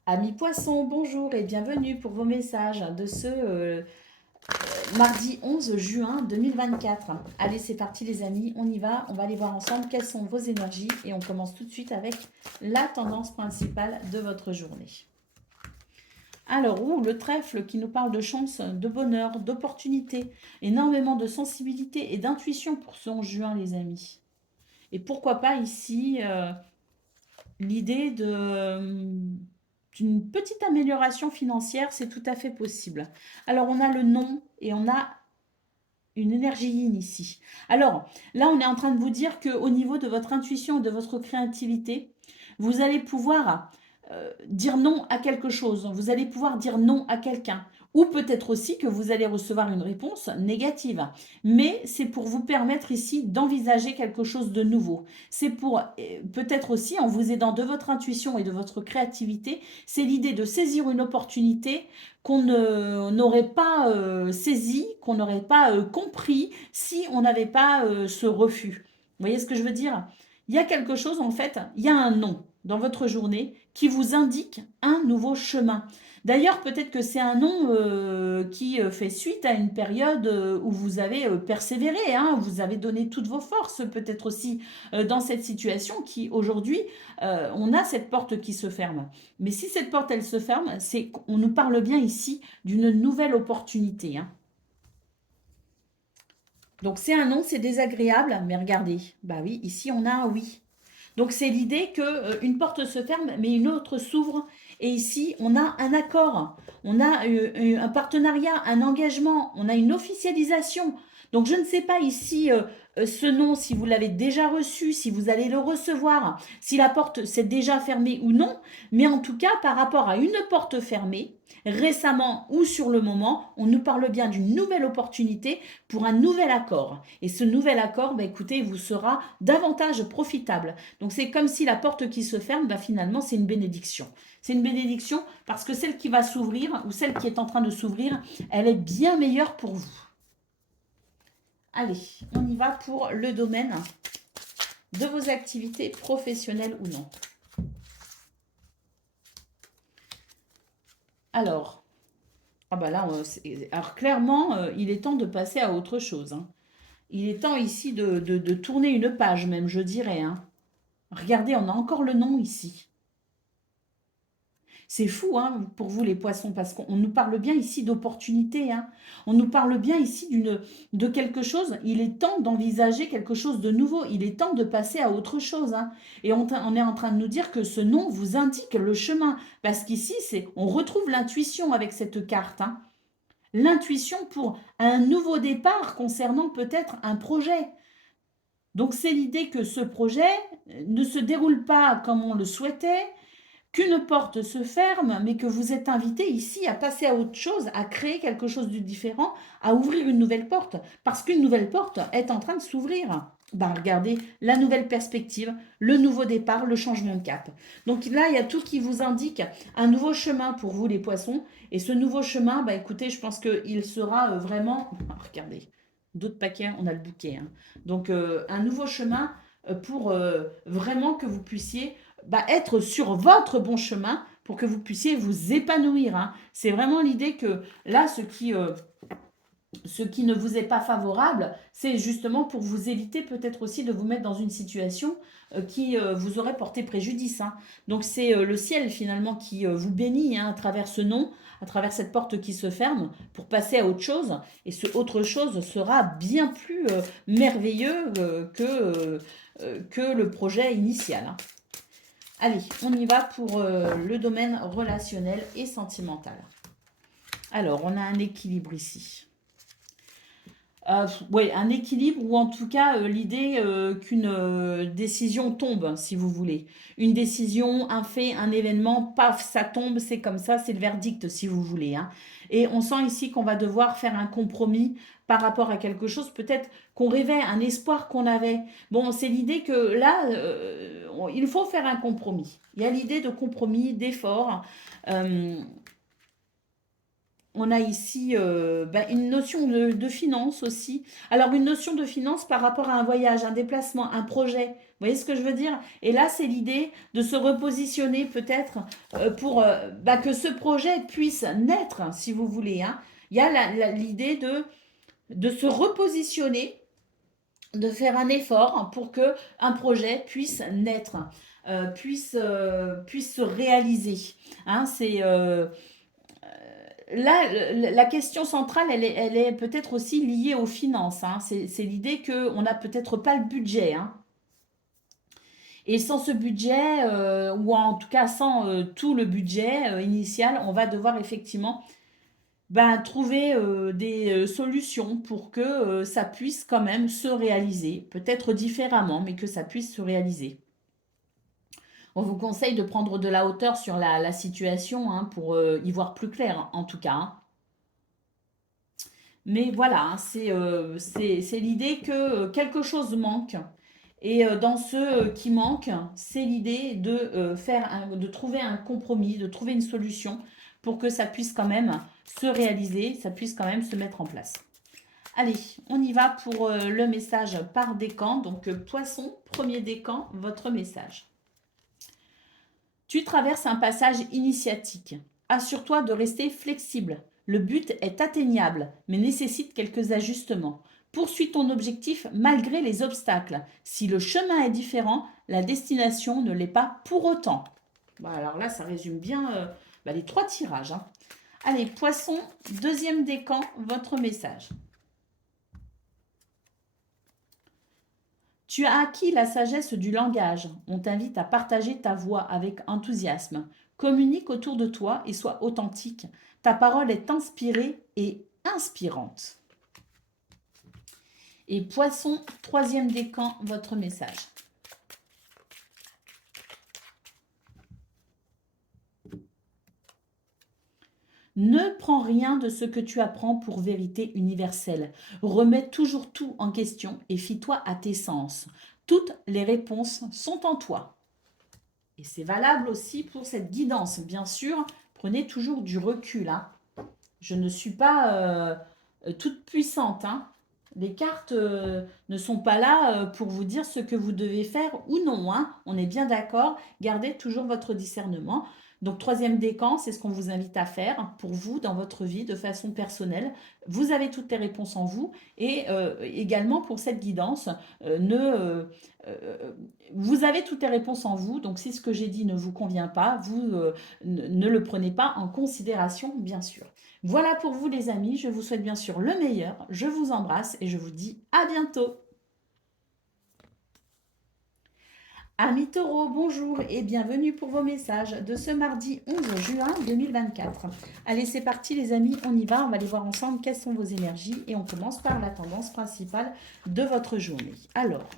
Amis Poissons, bonjour et bienvenue pour vos messages de ce mardi 11 juin 2024. Allez, c'est parti les amis, on y va. On va aller voir ensemble quelles sont vos énergies et on commence tout de suite avec la tendance principale de votre journée. Alors, le trèfle qui nous parle de chance, de bonheur, d'opportunité, énormément de sensibilité et d'intuition pour ce 11 juin, les amis. Et pourquoi pas ici, l'idée d'une petite amélioration financière, c'est tout à fait possible. Alors, on a le non et on a une énergie yin ici. Alors, là, on est en train de vous dire qu'au niveau de votre intuition et de votre créativité, vous allez pouvoir dire non à quelque chose, vous allez pouvoir dire non à quelqu'un, ou peut-être aussi que vous allez recevoir une réponse négative. Mais c'est pour vous permettre ici d'envisager quelque chose de nouveau. C'est pour, peut-être aussi, en vous aidant de votre intuition et de votre créativité, c'est l'idée de saisir une opportunité qu'on n'aurait pas saisi, qu'on n'aurait pas compris si on n'avait pas ce refus. Vous voyez ce que je veux dire? Il y a quelque chose, en fait, il y a un non dans votre journée qui vous indique un nouveau chemin. D'ailleurs, peut-être que c'est un nom qui fait suite à une période où vous avez persévéré, hein, vous avez donné toutes vos forces, peut-être aussi dans cette situation qui, aujourd'hui, on a cette porte qui se ferme. Mais si cette porte, elle se ferme, c'est qu'on nous parle bien ici d'une nouvelle opportunité. Hein. Donc c'est un non, c'est désagréable, mais regardez, bah oui, ici on a un oui. Donc c'est l'idée qu'une porte se ferme, mais une autre s'ouvre. Et ici, on a un accord, on a un partenariat, un engagement, on a une officialisation. Donc je ne sais pas ici ce nom, si vous l'avez déjà reçu, si vous allez le recevoir, si la porte s'est déjà fermée ou non. Mais en tout cas, par rapport à une porte fermée, récemment ou sur le moment, on nous parle bien d'une nouvelle opportunité pour un nouvel accord. Et ce nouvel accord, bah, écoutez, vous sera davantage profitable. Donc c'est comme si la porte qui se ferme, bah, finalement, c'est une bénédiction. C'est une bénédiction parce que celle qui va s'ouvrir ou celle qui est en train de s'ouvrir, elle est bien meilleure pour vous. Allez, on y va pour le domaine de vos activités professionnelles ou non. Alors, ah bah là, alors clairement, il est temps de passer à autre chose. Hein. Il est temps ici de tourner une page même, je dirais. Hein. Regardez, on a encore le nom ici. C'est fou hein, pour vous les poissons, parce qu'on nous parle bien ici d'opportunité. Hein. On nous parle bien ici de quelque chose. Il est temps d'envisager quelque chose de nouveau. Il est temps de passer à autre chose. Hein. Et on est en train de nous dire que ce nom vous indique le chemin. Parce qu'ici, on retrouve l'intuition avec cette carte. Hein. L'intuition pour un nouveau départ concernant peut-être un projet. Donc c'est l'idée que ce projet ne se déroule pas comme on le souhaitait, qu'une porte se ferme, mais que vous êtes invité ici à passer à autre chose, à créer quelque chose de différent, à ouvrir une nouvelle porte, parce qu'une nouvelle porte est en train de s'ouvrir. Ben, regardez, la nouvelle perspective, le nouveau départ, le changement de cap. Donc là, il y a tout qui vous indique un nouveau chemin pour vous les poissons. Et ce nouveau chemin, bah, écoutez, je pense qu'il sera vraiment... regardez, d'autres paquets, on a le bouquet. Hein. Donc un nouveau chemin pour vraiment que vous puissiez être sur votre bon chemin pour que vous puissiez vous épanouir. Hein. C'est vraiment l'idée que là, ce qui ce qui ne vous est pas favorable, c'est justement pour vous éviter peut-être aussi de vous mettre dans une situation qui vous aurait porté préjudice, hein. Donc c'est le ciel finalement qui vous bénit, hein, à travers ce non, à travers cette porte qui se ferme pour passer à autre chose. Et ce autre chose sera bien plus merveilleux que le projet initial, hein. Allez, on y va pour le domaine relationnel et sentimental. Alors, on a un équilibre ici. Oui, un équilibre ou en tout cas l'idée qu'une décision tombe, si vous voulez. Une décision, un fait, un événement, paf, ça tombe, c'est comme ça, c'est le verdict, si vous voulez, hein. Et on sent ici qu'on va devoir faire un compromis par rapport à quelque chose, peut-être qu'on rêvait, un espoir qu'on avait. Bon, c'est l'idée que là, il faut faire un compromis. Il y a l'idée de compromis, d'effort. Euh, on a ici une notion de finance aussi. Alors, une notion de finance par rapport à un voyage, un déplacement, un projet. Vous voyez ce que je veux dire? Et là, c'est l'idée de se repositionner peut-être pour que ce projet puisse naître, si vous voulez, hein. Il y a l'idée de se repositionner, de faire un effort pour que un projet puisse naître, puisse se réaliser, hein. C'est là, la question centrale, elle est peut-être aussi liée aux finances, hein. C'est l'idée qu'on n'a peut-être pas le budget, hein. Et sans ce budget, ou en tout cas sans tout le budget initial, on va devoir effectivement trouver des solutions pour que ça puisse quand même se réaliser, peut-être différemment, mais que ça puisse se réaliser. On vous conseille de prendre de la hauteur sur la situation, hein, pour y voir plus clair, en tout cas, hein. Mais voilà, hein, c'est l'idée que quelque chose manque. Et dans ce qui manque, c'est l'idée de trouver un compromis, de trouver une solution pour que ça puisse quand même se réaliser, ça puisse quand même se mettre en place. Allez, on y va pour le message par décan. Donc, poisson, premier décan, votre message. Tu traverses un passage initiatique. Assure-toi de rester flexible. Le but est atteignable, mais nécessite quelques ajustements. Poursuis ton objectif malgré les obstacles. Si le chemin est différent, la destination ne l'est pas pour autant. Alors là, ça résume bien les 3 tirages, hein. Allez, poisson, deuxième décan, votre message. Tu as acquis la sagesse du langage. On t'invite à partager ta voix avec enthousiasme. Communique autour de toi et sois authentique. Ta parole est inspirée et inspirante. Et poisson, troisième décan, votre message. Ne prends rien de ce que tu apprends pour vérité universelle. Remets toujours tout en question et fie-toi à tes sens. Toutes les réponses sont en toi. Et c'est valable aussi pour cette guidance. Bien sûr, prenez toujours du recul, hein. Je ne suis pas toute puissante, hein. Les cartes ne sont pas là pour vous dire ce que vous devez faire ou non, hein. On est bien d'accord. Gardez toujours votre discernement. Donc, troisième décan, c'est ce qu'on vous invite à faire pour vous dans votre vie de façon personnelle. Vous avez toutes les réponses en vous et également pour cette guidance, vous avez toutes les réponses en vous. Donc, si ce que j'ai dit ne vous convient pas, vous ne le prenez pas en considération, bien sûr. Voilà pour vous les amis, je vous souhaite bien sûr le meilleur, je vous embrasse et je vous dis à bientôt. Amis taureaux, bonjour et bienvenue pour vos messages de ce mardi 11 juin 2024. Allez, c'est parti les amis, on y va, on va aller voir ensemble quelles sont vos énergies et on commence par la tendance principale de votre journée. Alors,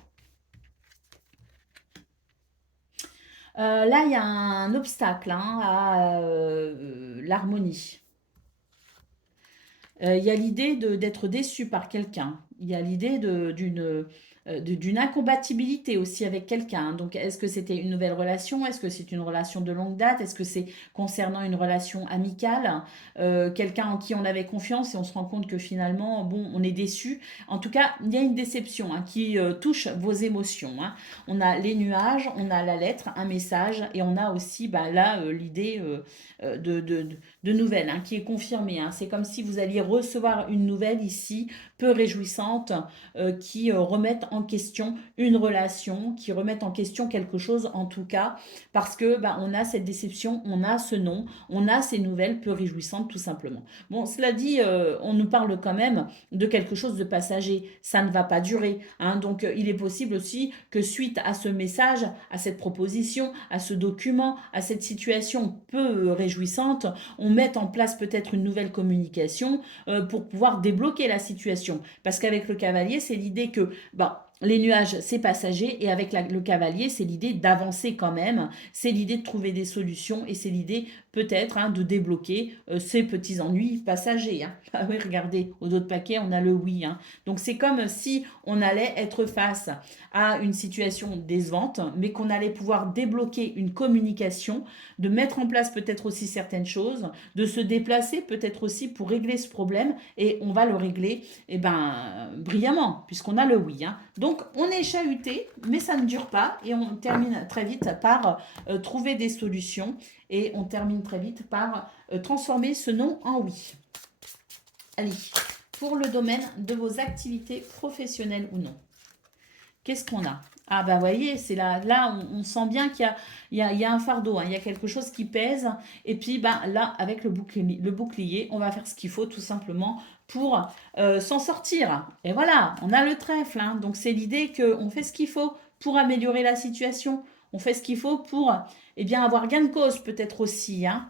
là il y a un obstacle, hein, à l'harmonie. Il y a l'idée d'être déçu par quelqu'un. Il y a l'idée d'une d'une incompatibilité aussi avec quelqu'un. Donc, est-ce que c'était une nouvelle relation? Est-ce que c'est une relation de longue date? Est-ce que c'est concernant une relation amicale? Quelqu'un en qui on avait confiance et on se rend compte que finalement, bon, on est déçu. En tout cas, il y a une déception hein, qui touche vos émotions. Hein. On a les nuages, on a la lettre, un message et on a aussi bah, là l'idée de nouvelles hein, qui est confirmée. Hein. C'est comme si vous alliez recevoir une nouvelle ici, peu réjouissante, qui remettent en question une relation, qui remettent en question quelque chose en tout cas, parce que bah, on a cette déception, on a ce nom, on a ces nouvelles peu réjouissantes tout simplement. Bon, cela dit, on nous parle quand même de quelque chose de passager, ça ne va pas durer. Hein, donc il est possible aussi que suite à ce message, à cette proposition, à ce document, à cette situation peu réjouissante, on mette en place peut-être une nouvelle communication pour pouvoir débloquer la situation. Parce qu'avec le cavalier, c'est l'idée que bah, les nuages, c'est passager, et avec le cavalier, c'est l'idée d'avancer quand même, c'est l'idée de trouver des solutions, et c'est l'idée peut-être hein, de débloquer ces petits ennuis passagers. Hein. Ah oui, regardez, au dos de paquet, on a le oui. Hein. Donc c'est comme si on allait être face à une situation décevante, mais qu'on allait pouvoir débloquer une communication, de mettre en place peut-être aussi certaines choses, de se déplacer peut-être aussi pour régler ce problème, et on va le régler eh ben, brillamment, puisqu'on a le oui. Hein. Donc, on est chahuté, mais ça ne dure pas, et on termine très vite par trouver des solutions, et on termine très vite par transformer ce non en oui. Allez, pour le domaine de vos activités professionnelles ou non. Qu'est-ce qu'on a? Ah bah voyez, c'est là on sent bien qu'il y a un fardeau, hein, il y a quelque chose qui pèse. Et puis bah, là, avec le bouclier, on va faire ce qu'il faut tout simplement pour s'en sortir. Et voilà, on a le trèfle. Hein, donc c'est l'idée qu'on fait ce qu'il faut pour améliorer la situation. On fait ce qu'il faut pour eh bien, avoir gain de cause peut-être aussi. Hein.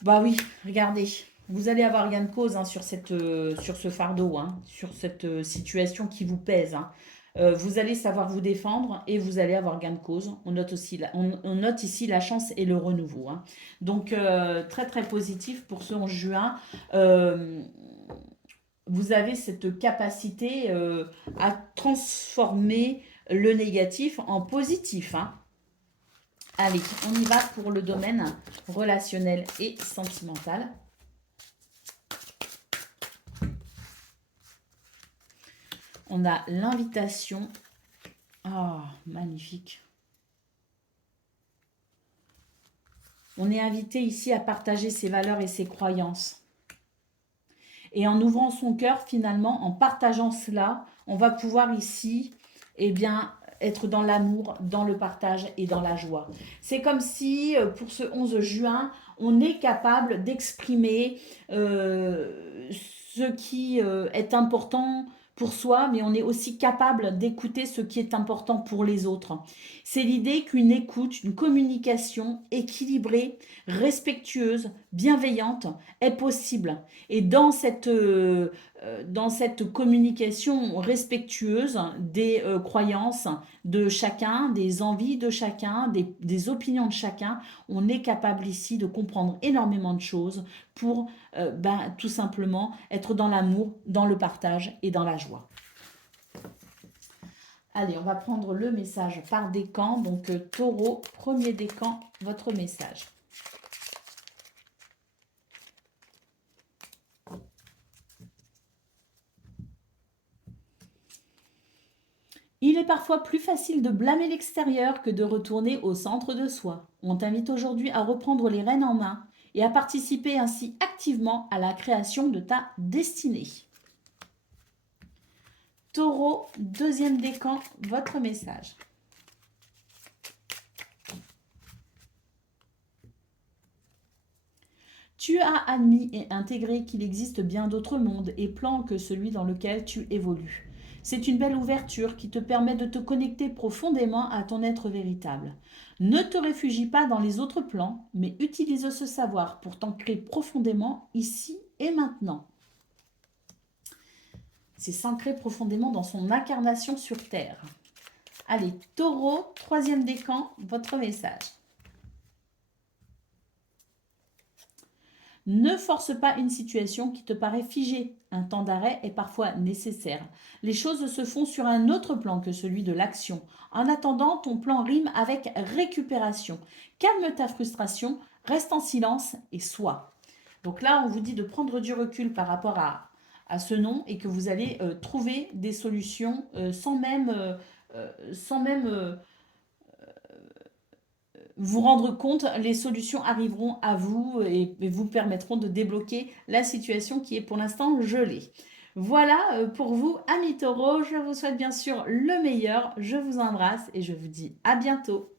Bah oui, regardez. Vous allez avoir gain de cause hein, sur ce fardeau, hein, sur cette situation qui vous pèse. Hein. Vous allez savoir vous défendre et vous allez avoir gain de cause. On note, aussi on note ici la chance et le renouveau. Hein. Donc, très très positif pour ce 11 juin. Vous avez cette capacité à transformer le négatif en positif. Hein. Allez, on y va pour le domaine relationnel et sentimental. On a l'invitation. Ah, magnifique. On est invité ici à partager ses valeurs et ses croyances. Et en ouvrant son cœur, finalement, en partageant cela, on va pouvoir ici, eh bien, être dans l'amour, dans le partage et dans la joie. C'est comme si, pour ce 11 juin, on est capable d'exprimer ce qui est important pour soi, mais on est aussi capable d'écouter ce qui est important pour les autres. C'est l'idée qu'une écoute, une communication équilibrée, respectueuse, bienveillante est possible. Et dans cette communication respectueuse des croyances de chacun, des envies de chacun, des opinions de chacun, on est capable ici de comprendre énormément de choses pour tout simplement être dans l'amour, dans le partage et dans la joie. Allez, on va prendre le message par décan. Donc, taureau, premier décan, votre message. Il est parfois plus facile de blâmer l'extérieur que de retourner au centre de soi. On t'invite aujourd'hui à reprendre les rênes en main et à participer ainsi activement à la création de ta destinée. Taureau, deuxième décan, votre message. Tu as admis et intégré qu'il existe bien d'autres mondes et plans que celui dans lequel tu évolues. C'est une belle ouverture qui te permet de te connecter profondément à ton être véritable. Ne te réfugie pas dans les autres plans, mais utilise ce savoir pour t'ancrer profondément ici et maintenant. C'est s'ancrer profondément dans son incarnation sur Terre. Allez, Taureau, troisième décan, votre message. Ne force pas une situation qui te paraît figée. Un temps d'arrêt est parfois nécessaire. Les choses se font sur un autre plan que celui de l'action. En attendant, ton plan rime avec récupération. Calme ta frustration, reste en silence et sois. Donc là, on vous dit de prendre du recul par rapport à ce nom et que vous allez trouver des solutions sans même vous rendre compte, les solutions arriveront à vous et vous permettront de débloquer la situation qui est pour l'instant gelée. Voilà pour vous, amis taureaux. Je vous souhaite bien sûr le meilleur. Je vous embrasse et je vous dis à bientôt.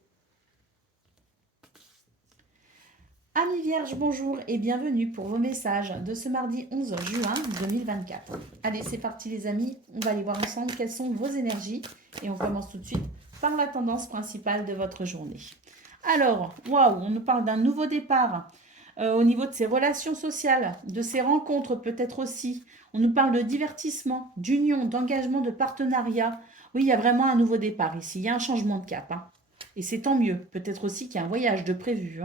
Amis vierges, bonjour et bienvenue pour vos messages de ce mardi 11 juin 2024. Allez, c'est parti les amis. On va aller voir ensemble quelles sont vos énergies et on commence tout de suite par la tendance principale de votre journée. Alors, waouh, on nous parle d'un nouveau départ au niveau de ses relations sociales, de ses rencontres peut-être aussi. On nous parle de divertissement, d'union, d'engagement, de partenariat. Oui, il y a vraiment un nouveau départ ici, il y a un changement de cap. Et c'est tant mieux, peut-être aussi qu'il y a un voyage de prévu.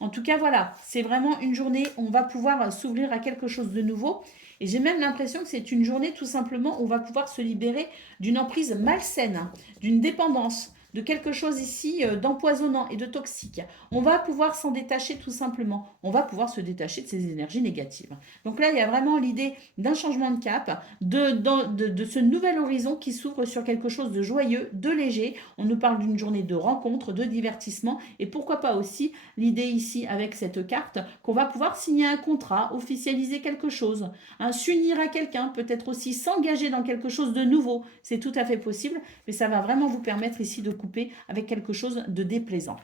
En tout cas, voilà, c'est vraiment une journée où on va pouvoir s'ouvrir à quelque chose de nouveau. Et j'ai même l'impression que c'est une journée tout simplement où on va pouvoir se libérer d'une emprise malsaine, d'une dépendance, de quelque chose ici d'empoisonnant et de toxique. On va pouvoir s'en détacher tout simplement. On va pouvoir se détacher de ces énergies négatives. Donc là, il y a vraiment l'idée d'un changement de cap, de ce nouvel horizon qui s'ouvre sur quelque chose de joyeux, de léger. On nous parle d'une journée de rencontre, de divertissement et pourquoi pas aussi l'idée ici avec cette carte qu'on va pouvoir signer un contrat, officialiser quelque chose, s'unir à quelqu'un, peut-être aussi s'engager dans quelque chose de nouveau. C'est tout à fait possible, mais ça va vraiment vous permettre ici de couper avec quelque chose de déplaisant.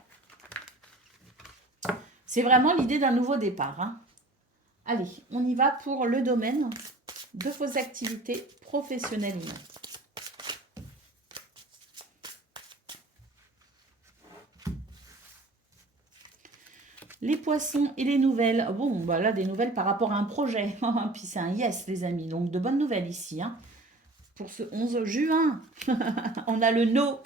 C'est vraiment l'idée d'un nouveau départ. Allez, on y va pour le domaine de vos activités professionnelles. Les poissons et les nouvelles. Bon, bah là, des nouvelles par rapport à un projet. Puis c'est un yes, les amis. Donc, de bonnes nouvelles ici. Pour ce 11 juin, on a le no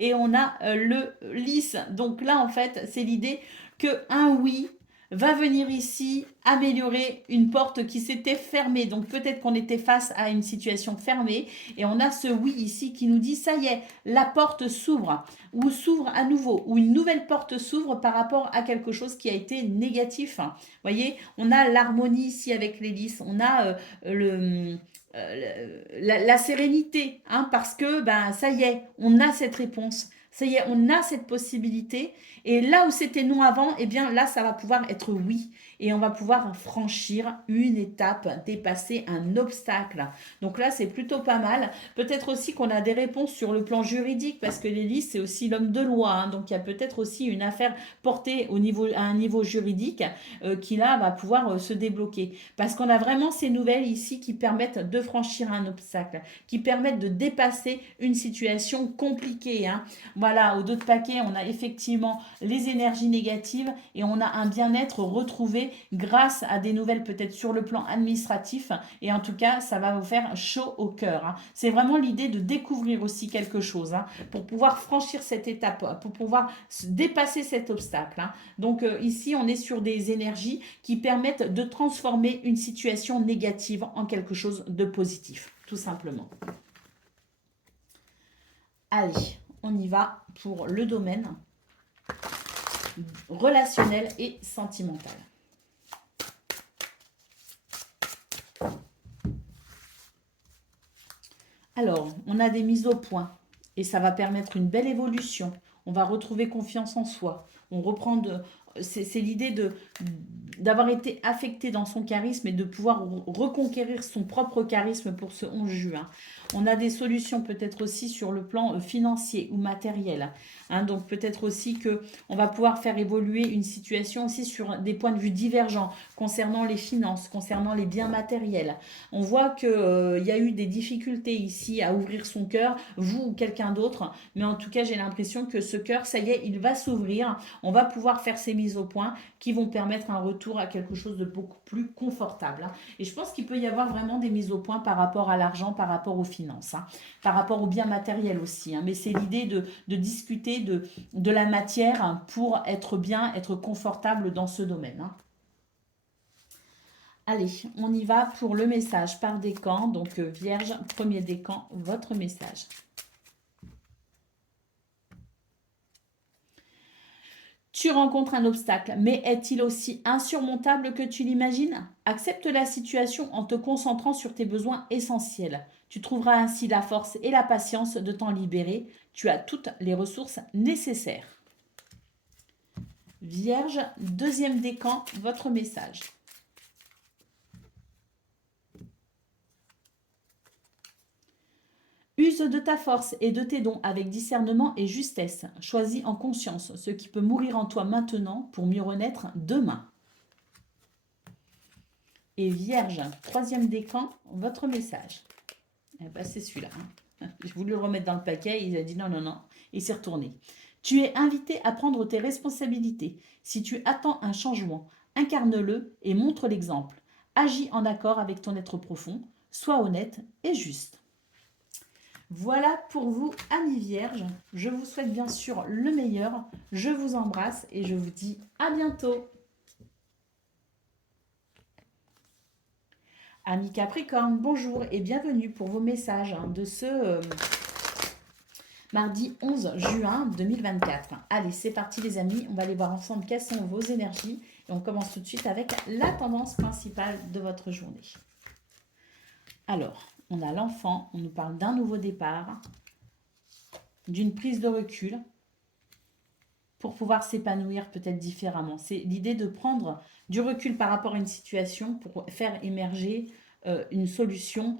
et on a le lisse. Donc là, en fait, c'est l'idée qu'un oui va venir ici améliorer une porte qui s'était fermée. Donc peut-être qu'on était face à une situation fermée et on a ce oui ici qui nous dit ça y est, la porte s'ouvre ou s'ouvre à nouveau ou une nouvelle porte s'ouvre par rapport à quelque chose qui a été négatif. Vous voyez, on a l'harmonie ici avec les lys, on a la sérénité, parce que ben ça y est, on a cette réponse, ça y est, on a cette possibilité. Et là où c'était non avant, eh bien là, ça va pouvoir être oui. Et on va pouvoir franchir une étape, dépasser un obstacle. Donc là, c'est plutôt pas mal. Peut-être aussi qu'on a des réponses sur le plan juridique, parce que l'Élise, c'est aussi l'homme de loi. Donc il y a peut-être aussi une affaire portée à un niveau juridique qui là va pouvoir se débloquer. Parce qu'on a vraiment ces nouvelles ici qui permettent de franchir un obstacle, qui permettent de dépasser une situation compliquée. Voilà, au dos de paquet, on a effectivement les énergies négatives et on a un bien-être retrouvé grâce à des nouvelles peut-être sur le plan administratif. Et en tout cas, ça va vous faire chaud au cœur. C'est vraiment l'idée de découvrir aussi quelque chose pour pouvoir franchir cette étape, pour pouvoir dépasser cet obstacle. Donc ici, on est sur des énergies qui permettent de transformer une situation négative en quelque chose de positif, tout simplement. Allez, on y va pour le domaine relationnel et sentimental. Alors, on a des mises au point et ça va permettre une belle évolution. On va retrouver confiance en soi. On reprend c'est l'idée d'avoir été affecté dans son charisme et de pouvoir reconquérir son propre charisme pour ce 11 juin. On a des solutions peut-être aussi sur le plan financier ou matériel. Donc peut-être aussi qu'on va pouvoir faire évoluer une situation aussi sur des points de vue divergents concernant les finances, concernant les biens matériels. On voit qu'il y a eu des difficultés ici à ouvrir son cœur, vous ou quelqu'un d'autre, mais en tout cas j'ai l'impression que ce cœur, ça y est, il va s'ouvrir. On va pouvoir faire ces mises au point qui vont permettre un retour à quelque chose de beaucoup plus confortable. Et je pense qu'il peut y avoir vraiment des mises au point par rapport à l'argent, par rapport aux finances, par rapport aux biens matériels aussi. Mais c'est l'idée de discuter de la matière pour être bien, être confortable dans ce domaine. Allez, on y va pour le message par décan. Donc, Vierge, premier décan, votre message. Tu rencontres un obstacle, mais est-il aussi insurmontable que tu l'imagines? Accepte la situation en te concentrant sur tes besoins essentiels. Tu trouveras ainsi la force et la patience de t'en libérer. Tu as toutes les ressources nécessaires. Vierge, deuxième décan, votre message. Use de ta force et de tes dons avec discernement et justesse. Choisis en conscience ce qui peut mourir en toi maintenant pour mieux renaître demain. Et Vierge, troisième décan, votre message. Eh ben, c'est celui-là. J'ai voulu le remettre dans le paquet, il a dit non, non, non. Il s'est retourné. Tu es invité à prendre tes responsabilités. Si tu attends un changement, incarne-le et montre l'exemple. Agis en accord avec ton être profond. Sois honnête et juste. Voilà pour vous, amis vierges. Je vous souhaite bien sûr le meilleur. Je vous embrasse et je vous dis à bientôt. Amis Capricorne, bonjour et bienvenue pour vos messages de ce mardi 11 juin 2024. Allez, c'est parti les amis. On va aller voir ensemble quelles sont vos énergies. Et on commence tout de suite avec la tendance principale de votre journée. Alors, on a l'enfant. On nous parle d'un nouveau départ, d'une prise de recul pour pouvoir s'épanouir peut-être différemment. C'est l'idée de prendre du recul par rapport à une situation pour faire émerger une solution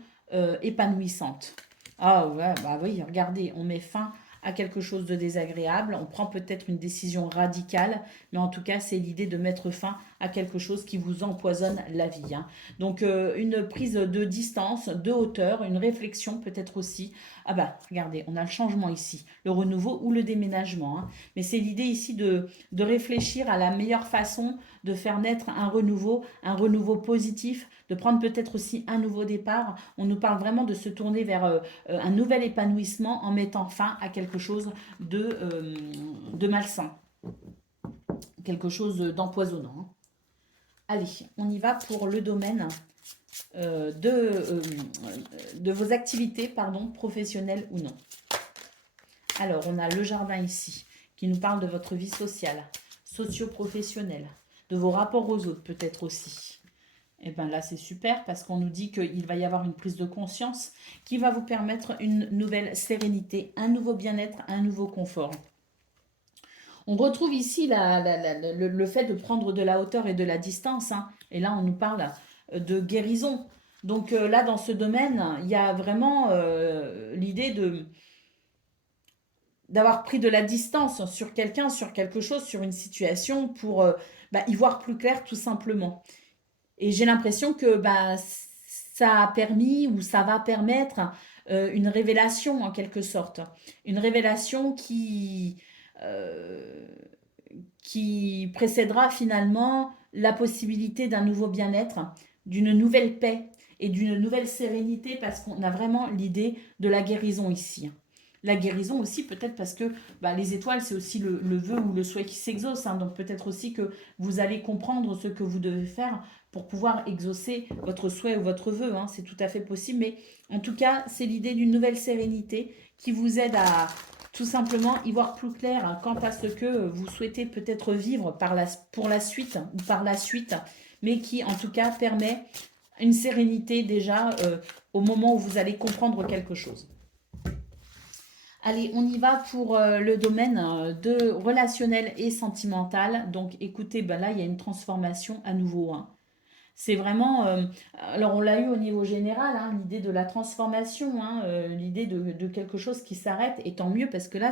épanouissante. Ah ouais, bah oui, regardez, on met fin à quelque chose de désagréable, on prend peut-être une décision radicale, mais en tout cas, c'est l'idée de mettre fin à quelque chose qui vous empoisonne la vie. Hein. Donc, une prise de distance, de hauteur, une réflexion peut-être aussi. Ah bah, regardez, on a le changement ici, le renouveau ou le déménagement. Hein. Mais c'est l'idée ici de réfléchir à la meilleure façon de faire naître un renouveau positif, de prendre peut-être aussi un nouveau départ. On nous parle vraiment de se tourner vers un nouvel épanouissement en mettant fin à quelque chose de malsain, quelque chose d'empoisonnant. Hein. Allez, on y va pour le domaine de vos activités, professionnelles ou non. Alors, on a le jardin ici, qui nous parle de votre vie sociale, socio-professionnelle, de vos rapports aux autres peut-être aussi. Et bien là, c'est super parce qu'on nous dit qu'il va y avoir une prise de conscience qui va vous permettre une nouvelle sérénité, un nouveau bien-être, un nouveau confort. On retrouve ici le fait de prendre de la hauteur et de la distance. Hein. Et là, on nous parle de guérison. Donc là, dans ce domaine, il y a vraiment l'idée d'avoir pris de la distance sur quelqu'un, sur quelque chose, sur une situation pour y voir plus clair tout simplement. Et j'ai l'impression que ça a permis ou ça va permettre une révélation en quelque sorte. Une révélation qui précédera finalement la possibilité d'un nouveau bien-être, d'une nouvelle paix et d'une nouvelle sérénité parce qu'on a vraiment l'idée de la guérison ici. La guérison aussi peut-être parce que les étoiles c'est aussi le vœu ou le souhait qui s'exauce. Hein, donc peut-être aussi que vous allez comprendre ce que vous devez faire pour pouvoir exaucer votre souhait ou votre vœu. Hein, c'est tout à fait possible. Mais en tout cas, c'est l'idée d'une nouvelle sérénité qui vous aide à tout simplement y voir plus clair hein, quant à ce que vous souhaitez peut-être vivre pour la suite ou par la suite, mais qui en tout cas permet une sérénité déjà au moment où vous allez comprendre quelque chose. Allez, on y va pour le domaine de relationnel et sentimental. Donc écoutez, là il y a une transformation à nouveau. Hein. C'est vraiment, alors on l'a eu au niveau général, hein, l'idée de la transformation, hein, l'idée de quelque chose qui s'arrête, et tant mieux parce que là,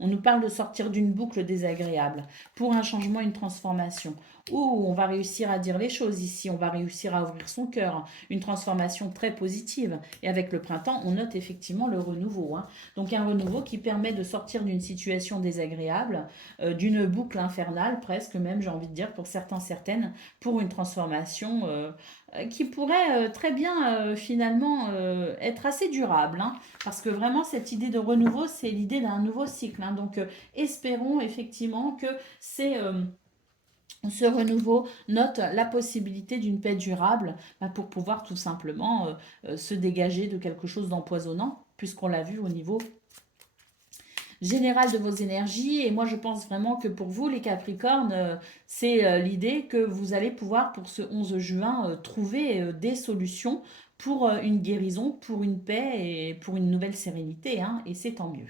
on nous parle de sortir d'une boucle désagréable pour un changement, une transformation. On va réussir à dire les choses ici, on va réussir à ouvrir son cœur, une transformation très positive. Et avec le printemps, on note effectivement le renouveau. Hein. Donc un renouveau qui permet de sortir d'une situation désagréable, d'une boucle infernale presque même, j'ai envie de dire, pour certains, certaines, pour une transformation qui pourrait très bien finalement être assez durable. Hein, parce que vraiment, cette idée de renouveau, c'est l'idée d'un nouveau cycle. Hein, donc, espérons effectivement que Ce renouveau note la possibilité d'une paix durable pour pouvoir tout simplement se dégager de quelque chose d'empoisonnant, puisqu'on l'a vu au niveau général de vos énergies. Et moi, je pense vraiment que pour vous, les Capricornes, c'est l'idée que vous allez pouvoir, pour ce 11 juin, trouver des solutions pour une guérison, pour une paix et pour une nouvelle sérénité. Hein, et c'est tant mieux.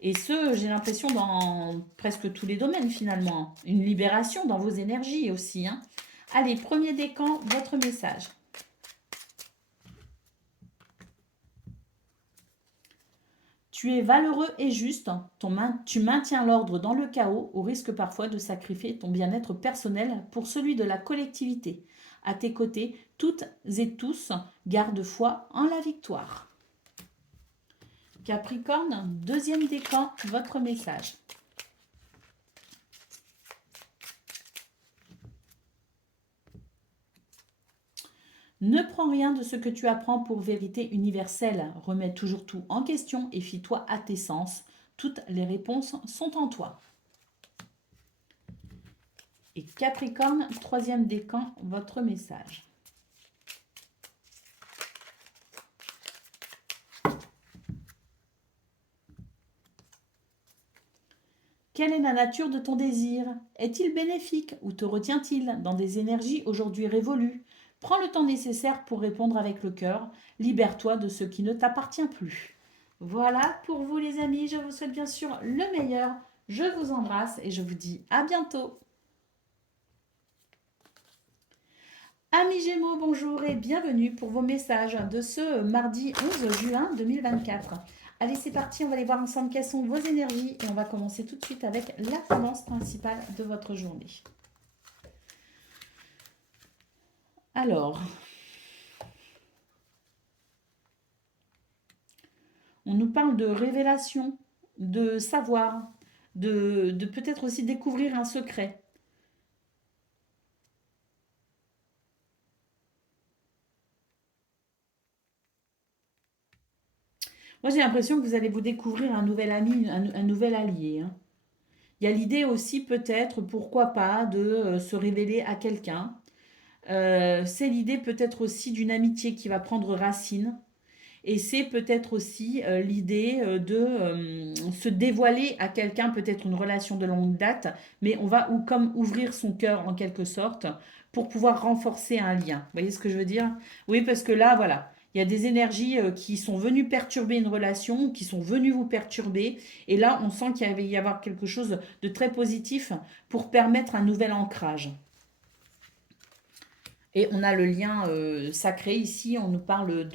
Et ce, j'ai l'impression, dans presque tous les domaines finalement. Une libération dans vos énergies aussi. Hein. Allez, premier décan, votre message. Tu es valeureux et juste, tu maintiens l'ordre dans le chaos, au risque parfois de sacrifier ton bien-être personnel pour celui de la collectivité. À tes côtés, toutes et tous, garde foi en la victoire. Capricorne, deuxième décan, votre message. Ne prends rien de ce que tu apprends pour vérité universelle. Remets toujours tout en question et fie-toi à tes sens. Toutes les réponses sont en toi. Et Capricorne, troisième décan, votre message. Quelle est la nature de ton désir? Est-il bénéfique ou te retient-il dans des énergies aujourd'hui révolues? Prends le temps nécessaire pour répondre avec le cœur. Libère-toi de ce qui ne t'appartient plus. Voilà pour vous les amis. Je vous souhaite bien sûr le meilleur. Je vous embrasse et je vous dis à bientôt. Amis Gémeaux, bonjour et bienvenue pour vos messages de ce mardi 11 juin 2024. Allez, c'est parti, on va aller voir ensemble quelles sont vos énergies et on va commencer tout de suite avec la tendance principale de votre journée. Alors, on nous parle de révélation, de savoir, de peut-être aussi découvrir un secret. Moi, j'ai l'impression que vous allez vous découvrir un nouvel ami, un nouvel allié. Hein. Il y a l'idée aussi peut-être, pourquoi pas, de se révéler à quelqu'un. C'est l'idée peut-être aussi d'une amitié qui va prendre racine. Et c'est peut-être aussi l'idée de se dévoiler à quelqu'un, peut-être une relation de longue date, mais on va comme ouvrir son cœur en quelque sorte pour pouvoir renforcer un lien. Vous voyez ce que je veux dire? Oui, parce que là, voilà, il y a des énergies qui sont venues perturber une relation, qui sont venues vous perturber. Et là, on sent qu'il va y avoir quelque chose de très positif pour permettre un nouvel ancrage. Et on a le lien sacré ici, on nous parle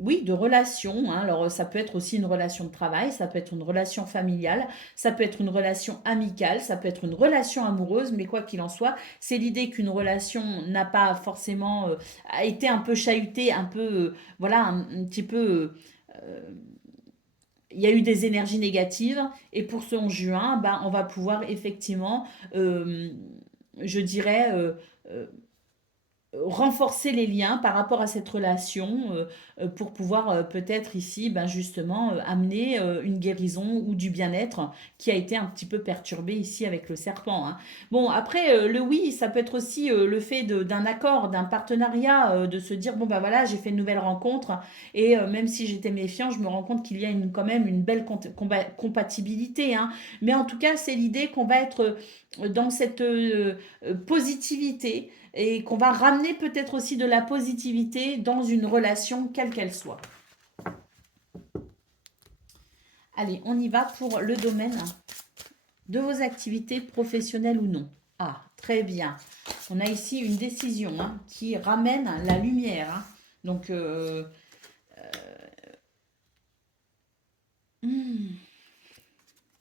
oui, de relations. Hein. Alors ça peut être aussi une relation de travail, ça peut être une relation familiale, ça peut être une relation amicale, ça peut être une relation amoureuse, mais quoi qu'il en soit, c'est l'idée qu'une relation n'a pas forcément été un peu chahutée, un peu, voilà, un petit peu... il y a eu des énergies négatives et pour ce 11 juin, ben, on va pouvoir effectivement, je dirais, renforcer les liens par rapport à cette relation pour pouvoir peut-être ici ben justement amener une guérison ou du bien-être qui a été un petit peu perturbé ici avec le serpent. Hein. Bon, après, le oui, ça peut être aussi le fait d'un accord, d'un partenariat, de se dire, bon ben voilà, j'ai fait une nouvelle rencontre et même si j'étais méfiant, je me rends compte qu'il y a quand même une belle compatibilité. Hein. Mais en tout cas, c'est l'idée qu'on va être dans cette positivité et qu'on va ramener peut-être aussi de la positivité dans une relation, quelle qu'elle soit. Allez, on y va pour le domaine de vos activités professionnelles ou non. Ah, très bien. On a ici une décision hein, qui ramène la lumière. Hein. Donc,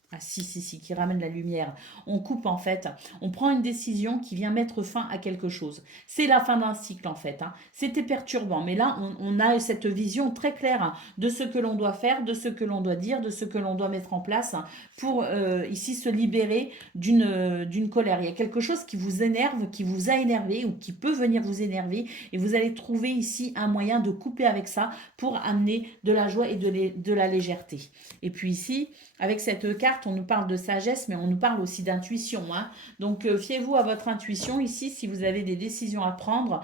Ah si, qui ramène la lumière. On coupe en fait, on prend une décision qui vient mettre fin à quelque chose. C'est la fin d'un cycle en fait. Hein. C'était perturbant, mais là on a cette vision très claire hein, de ce que l'on doit faire, de ce que l'on doit dire, de ce que l'on doit mettre en place hein, pour ici se libérer d'une colère. Il y a quelque chose qui vous énerve, qui vous a énervé ou qui peut venir vous énerver et vous allez trouver ici un moyen de couper avec ça pour amener de la joie et de la légèreté. Et puis ici, avec cette carte, on nous parle de sagesse, mais on nous parle aussi d'intuition, hein. Donc, fiez-vous à votre intuition ici si vous avez des décisions à prendre.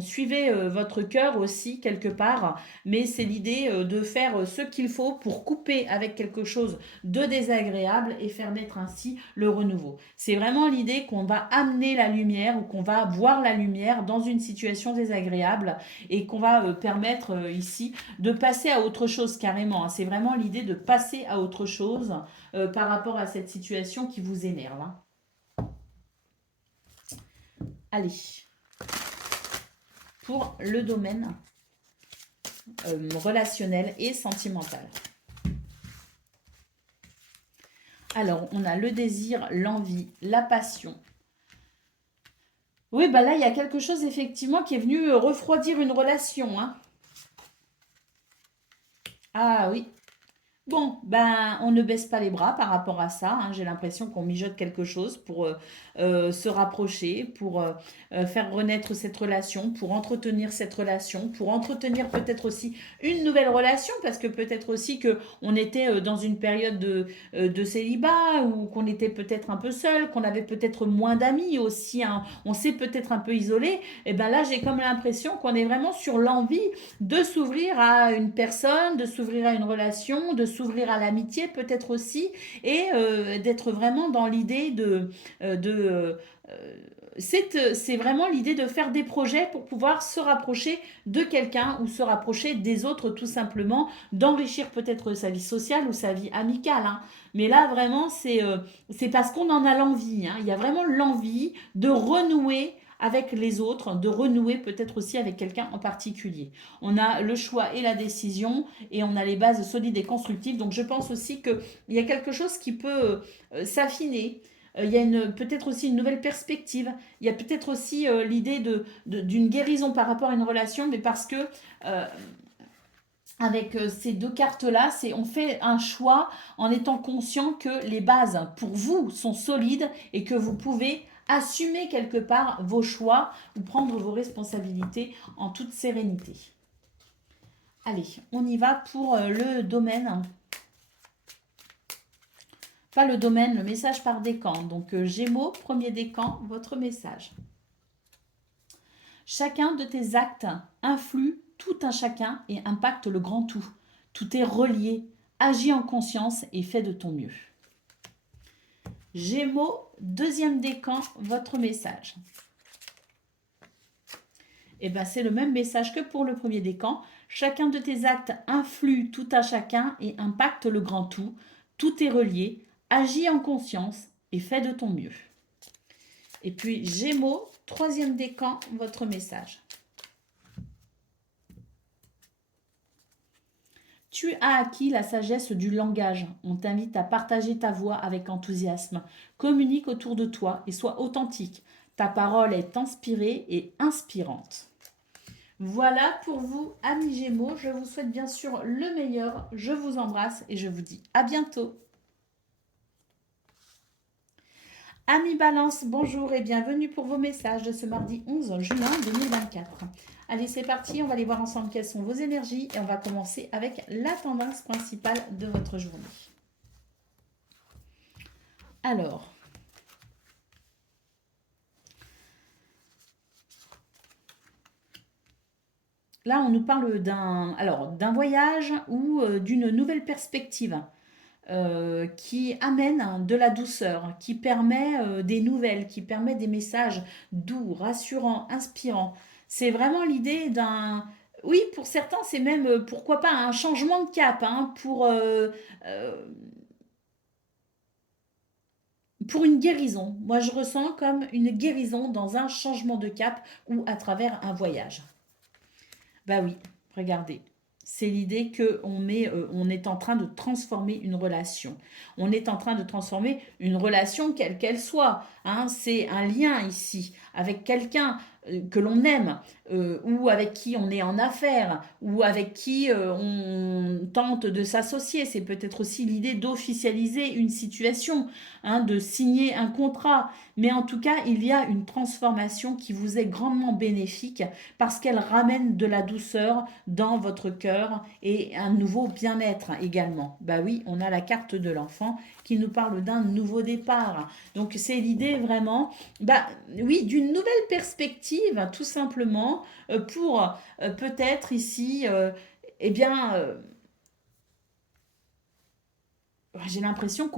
Suivez votre cœur aussi quelque part, mais c'est l'idée de faire ce qu'il faut pour couper avec quelque chose de désagréable et faire naître ainsi le renouveau. C'est vraiment l'idée qu'on va amener la lumière ou qu'on va voir la lumière dans une situation désagréable et qu'on va permettre ici de passer à autre chose carrément, hein. C'est vraiment l'idée de passer à autre chose par rapport à cette situation qui vous énerve, hein. Allez, pour le domaine relationnel et sentimental. Alors, on a le désir, l'envie, la passion. Oui, bah là, il y a quelque chose effectivement qui est venu refroidir une relation, hein. Ah oui. Bon, ben, on ne baisse pas les bras par rapport à ça, hein. J'ai l'impression qu'on mijote quelque chose pour se rapprocher, pour faire renaître cette relation, pour entretenir cette relation, pour entretenir peut-être aussi une nouvelle relation, parce que peut-être aussi que on était dans une période de célibat ou qu'on était peut-être un peu seul, qu'on avait peut-être moins d'amis aussi, hein. On s'est peut-être un peu isolé. Et ben là, j'ai comme l'impression qu'on est vraiment sur l'envie de s'ouvrir à une personne, de s'ouvrir à une relation, de s'ouvrir à l'amitié peut-être aussi, et d'être vraiment dans l'idée c'est vraiment l'idée de faire des projets pour pouvoir se rapprocher de quelqu'un ou se rapprocher des autres tout simplement, d'enrichir peut-être sa vie sociale ou sa vie amicale, hein. Mais là vraiment c'est parce qu'on en a l'envie, hein. Il y a vraiment l'envie de renouer avec les autres, de renouer peut-être aussi avec quelqu'un en particulier. On a le choix et la décision et on a les bases solides et constructives. Donc je pense aussi qu'il y a quelque chose qui peut s'affiner. Il y a peut-être aussi une nouvelle perspective. Il y a peut-être aussi l'idée d'une guérison par rapport à une relation, mais parce que euh, avec ces deux cartes-là, on fait un choix en étant conscient que les bases pour vous sont solides et que vous pouvez assumer quelque part vos choix ou prendre vos responsabilités en toute sérénité. Allez, on y va pour le domaine. Pas le domaine, le message par décan. Donc Gémeaux, premier décan, votre message. Chacun de tes actes influe tout un chacun et impacte le grand tout. Tout est relié. Agis en conscience et fais de ton mieux. Gémeaux, deuxième décan, votre message. Et bien c'est le même message que pour le premier décan. Chacun de tes actes influe tout un chacun et impacte le grand tout. Tout est relié. Agis en conscience et fais de ton mieux. Et puis Gémeaux, troisième décan, votre message. Tu as acquis la sagesse du langage. On t'invite à partager ta voix avec enthousiasme. Communique autour de toi et sois authentique. Ta parole est inspirée et inspirante. Voilà pour vous, amis Gémeaux. Je vous souhaite bien sûr le meilleur. Je vous embrasse et je vous dis à bientôt. Amis Balance, bonjour et bienvenue pour vos messages de ce mardi 11 juin 2024. Allez, c'est parti, on va aller voir ensemble quelles sont vos énergies et on va commencer avec la tendance principale de votre journée. Alors, là, on nous parle d'un voyage ou d'une nouvelle perspective. Qui amène de la douceur, qui permet des nouvelles, qui permet des messages doux, rassurants, inspirants. C'est vraiment l'idée d'un... Oui, pour certains, c'est même, pourquoi pas, un changement de cap, hein, pour une guérison. Moi, je ressens comme une guérison dans un changement de cap ou à travers un voyage. Bah oui, regardez. C'est l'idée on est en train de transformer une relation. On est en train de transformer une relation quelle qu'elle soit, hein. C'est un lien ici avec quelqu'un. que l'on aime, ou avec qui on est en affaires, ou avec qui on tente de s'associer. C'est peut-être aussi l'idée d'officialiser une situation, hein, de signer un contrat. Mais en tout cas, il y a une transformation qui vous est grandement bénéfique parce qu'elle ramène de la douceur dans votre cœur et un nouveau bien-être également. Bah oui, on a la carte de l'enfant qui nous parle d'un nouveau départ. Donc c'est l'idée vraiment, bah oui, d'une nouvelle perspective, tout simplement, pour peut-être ici, eh bien, j'ai l'impression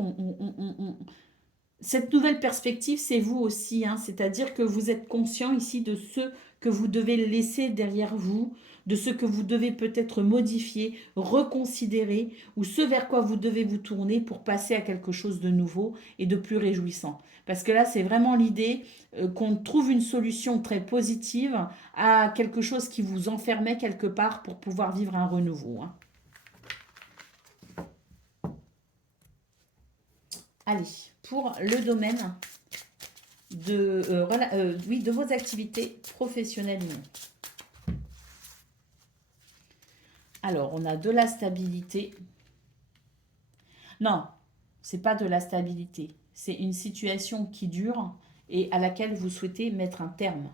cette nouvelle perspective, c'est vous aussi, hein, c'est-à-dire que vous êtes conscient ici de ce que vous devez laisser derrière vous, de ce que vous devez peut-être modifier, reconsidérer, ou ce vers quoi vous devez vous tourner pour passer à quelque chose de nouveau et de plus réjouissant. Parce que là, c'est vraiment l'idée qu'on trouve une solution très positive à quelque chose qui vous enfermait quelque part pour pouvoir vivre un renouveau, hein. Allez, pour le domaine oui, de vos activités professionnelles ou non. Alors, on a de la stabilité. Non, c'est pas de la stabilité. C'est une situation qui dure et à laquelle vous souhaitez mettre un terme.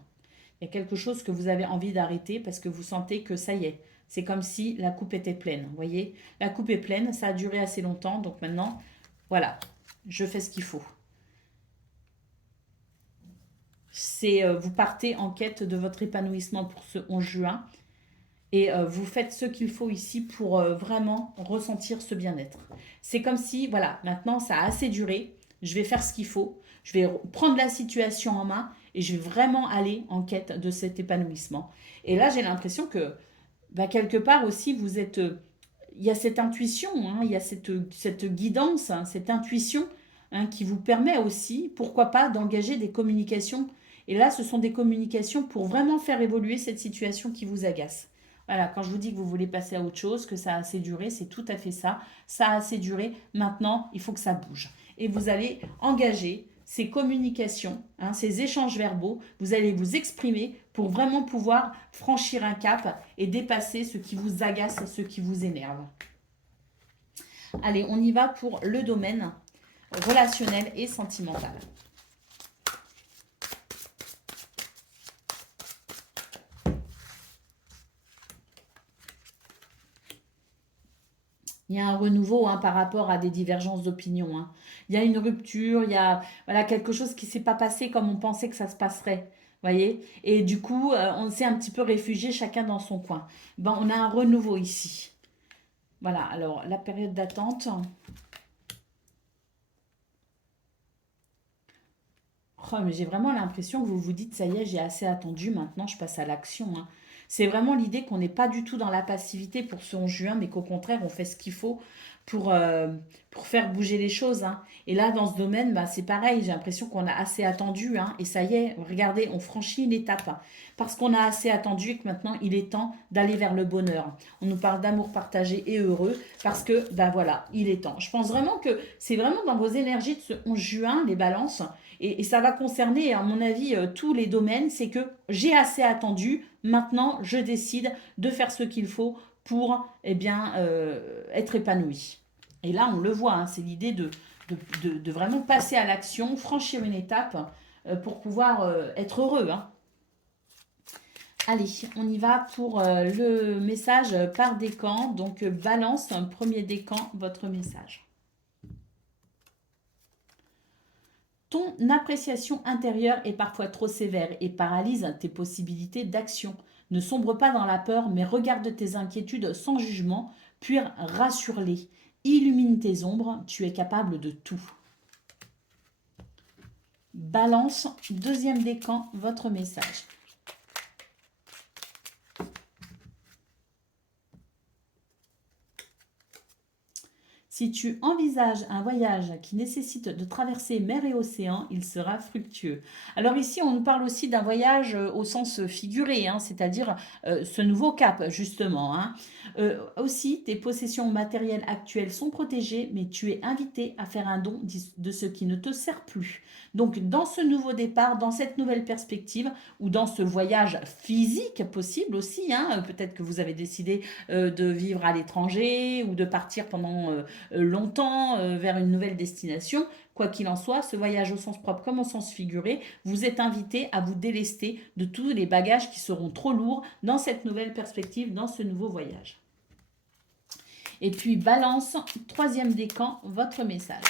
Il y a quelque chose que vous avez envie d'arrêter parce que vous sentez que ça y est. C'est comme si la coupe était pleine. Vous voyez, la coupe est pleine, ça a duré assez longtemps. Donc maintenant, voilà, je fais ce qu'il faut. Vous partez en quête de votre épanouissement pour ce 11 juin et vous faites ce qu'il faut ici pour vraiment ressentir ce bien-être. C'est comme si, voilà, maintenant ça a assez duré, je vais faire ce qu'il faut, je vais prendre la situation en main et je vais vraiment aller en quête de cet épanouissement. Et là, j'ai l'impression que, bah, quelque part aussi, vous êtes... il y a cette intuition, hein, il y a cette guidance, hein, cette intuition, hein, qui vous permet aussi, pourquoi pas, d'engager des communications. Et là, ce sont des communications pour vraiment faire évoluer cette situation qui vous agace. Voilà, quand je vous dis que vous voulez passer à autre chose, que ça a assez duré, c'est tout à fait ça. Ça a assez duré, maintenant, il faut que ça bouge. Et vous allez engager ces communications, hein, ces échanges verbaux, vous allez vous exprimer pour vraiment pouvoir franchir un cap et dépasser ce qui vous agace, ce qui vous énerve. Allez, on y va pour le domaine relationnel et sentimental. Il y a un renouveau, hein, par rapport à des divergences d'opinion, hein. Il y a une rupture, il y a, voilà, quelque chose qui ne s'est pas passé comme on pensait que ça se passerait. Voyez. Et du coup, on s'est un petit peu réfugié chacun dans son coin. Ben, on a un renouveau ici. Voilà, alors la période d'attente. Oh, mais j'ai vraiment l'impression que vous vous dites, ça y est, j'ai assez attendu, maintenant je passe à l'action, hein. C'est vraiment l'idée qu'on n'est pas du tout dans la passivité pour ce 11 juin, mais qu'au contraire, on fait ce qu'il faut pour, euh, pour faire bouger les choses, hein. Et là, dans ce domaine, bah, c'est pareil, j'ai l'impression qu'on a assez attendu, hein, et ça y est, regardez, on franchit une étape, hein, parce qu'on a assez attendu et que maintenant, il est temps d'aller vers le bonheur. On nous parle d'amour partagé et heureux, parce que, bah voilà, il est temps. Je pense vraiment que c'est vraiment dans vos énergies de ce 11 juin, les balances, et ça va concerner, à mon avis, tous les domaines. C'est que j'ai assez attendu, maintenant je décide de faire ce qu'il faut pour, eh bien, être épanoui. Et là, on le voit, hein, c'est l'idée de vraiment passer à l'action, franchir une étape pour pouvoir être heureux, hein. Allez, on y va pour le message par décan. Donc, balance, premier décan, votre message. Ton appréciation intérieure est parfois trop sévère et paralyse tes possibilités d'action. Ne sombre pas dans la peur, mais regarde tes inquiétudes sans jugement, puis rassure-les. Illumine tes ombres, tu es capable de tout. Balance, deuxième décan, votre message. Si tu envisages un voyage qui nécessite de traverser mer et océan, il sera fructueux. Alors ici, on nous parle aussi d'un voyage au sens figuré, hein, c'est-à-dire ce nouveau cap, justement. Hein. Aussi, tes possessions matérielles actuelles sont protégées, mais tu es invité à faire un don de ce qui ne te sert plus. Donc, dans ce nouveau départ, dans cette nouvelle perspective, ou dans ce voyage physique possible aussi, hein, peut-être que vous avez décidé de vivre à l'étranger ou de partir pendant longtemps vers une nouvelle destination. Quoi qu'il en soit, ce voyage au sens propre comme au sens figuré, vous êtes invité à vous délester de tous les bagages qui seront trop lourds dans cette nouvelle perspective, dans ce nouveau voyage. Et puis Balance, troisième décan, votre message.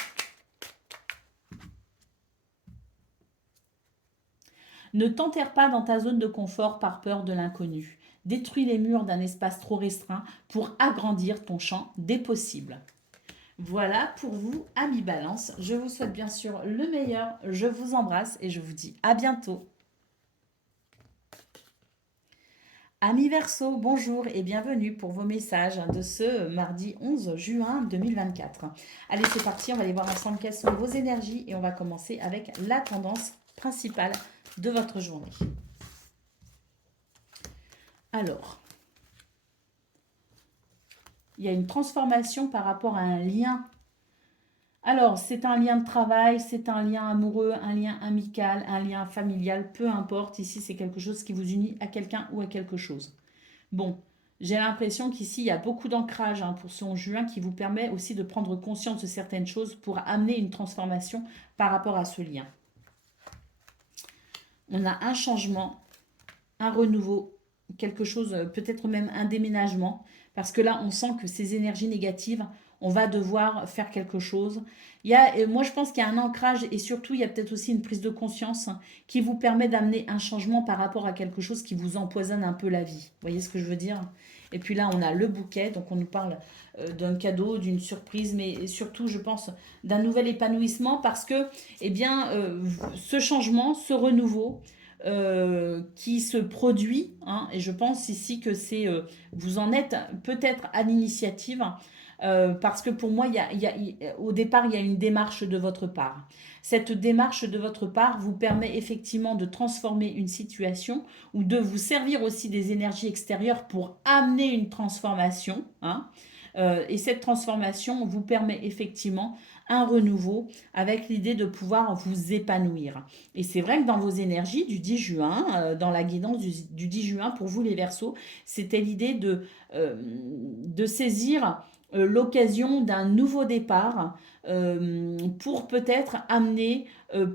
Ne t'enterre pas dans ta zone de confort par peur de l'inconnu. Détruis les murs d'un espace trop restreint pour agrandir ton champ des possibles. Voilà pour vous, amis Balance. Je vous souhaite bien sûr le meilleur. Je vous embrasse et je vous dis à bientôt. Amis Verseau, bonjour et bienvenue pour vos messages de ce mardi 11 juin 2024. Allez, c'est parti, on va aller voir ensemble quelles sont vos énergies et on va commencer avec la tendance principale de votre journée. Alors, il y a une transformation par rapport à un lien. Alors, c'est un lien de travail, c'est un lien amoureux, un lien amical, un lien familial, peu importe. Ici, c'est quelque chose qui vous unit à quelqu'un ou à quelque chose. Bon, j'ai l'impression qu'ici, il y a beaucoup d'ancrage pour ce 11 juin qui vous permet aussi de prendre conscience de certaines choses pour amener une transformation par rapport à ce lien. On a un changement, un renouveau, quelque chose, peut-être même un déménagement, parce que là, on sent que ces énergies négatives, on va devoir faire quelque chose. Moi, je pense qu'il y a un ancrage et surtout, il y a peut-être aussi une prise de conscience qui vous permet d'amener un changement par rapport à quelque chose qui vous empoisonne un peu la vie. Vous voyez ce que je veux dire? Et puis là, on a le bouquet, donc on nous parle d'un cadeau, d'une surprise, mais surtout, je pense, d'un nouvel épanouissement parce que, eh bien, ce changement, ce renouveau, qui se produit, hein, et je pense ici que vous en êtes peut-être à l'initiative, parce que pour moi, au départ, il y a une démarche de votre part. Cette démarche de votre part vous permet effectivement de transformer une situation ou de vous servir aussi des énergies extérieures pour amener une transformation. Hein. Et cette transformation vous permet effectivement un renouveau avec l'idée de pouvoir vous épanouir. Et c'est vrai que dans vos énergies du 10 juin, dans la guidance du 10 juin, pour vous les Verseaux, c'était l'idée de saisir l'occasion d'un nouveau départ pour peut-être amener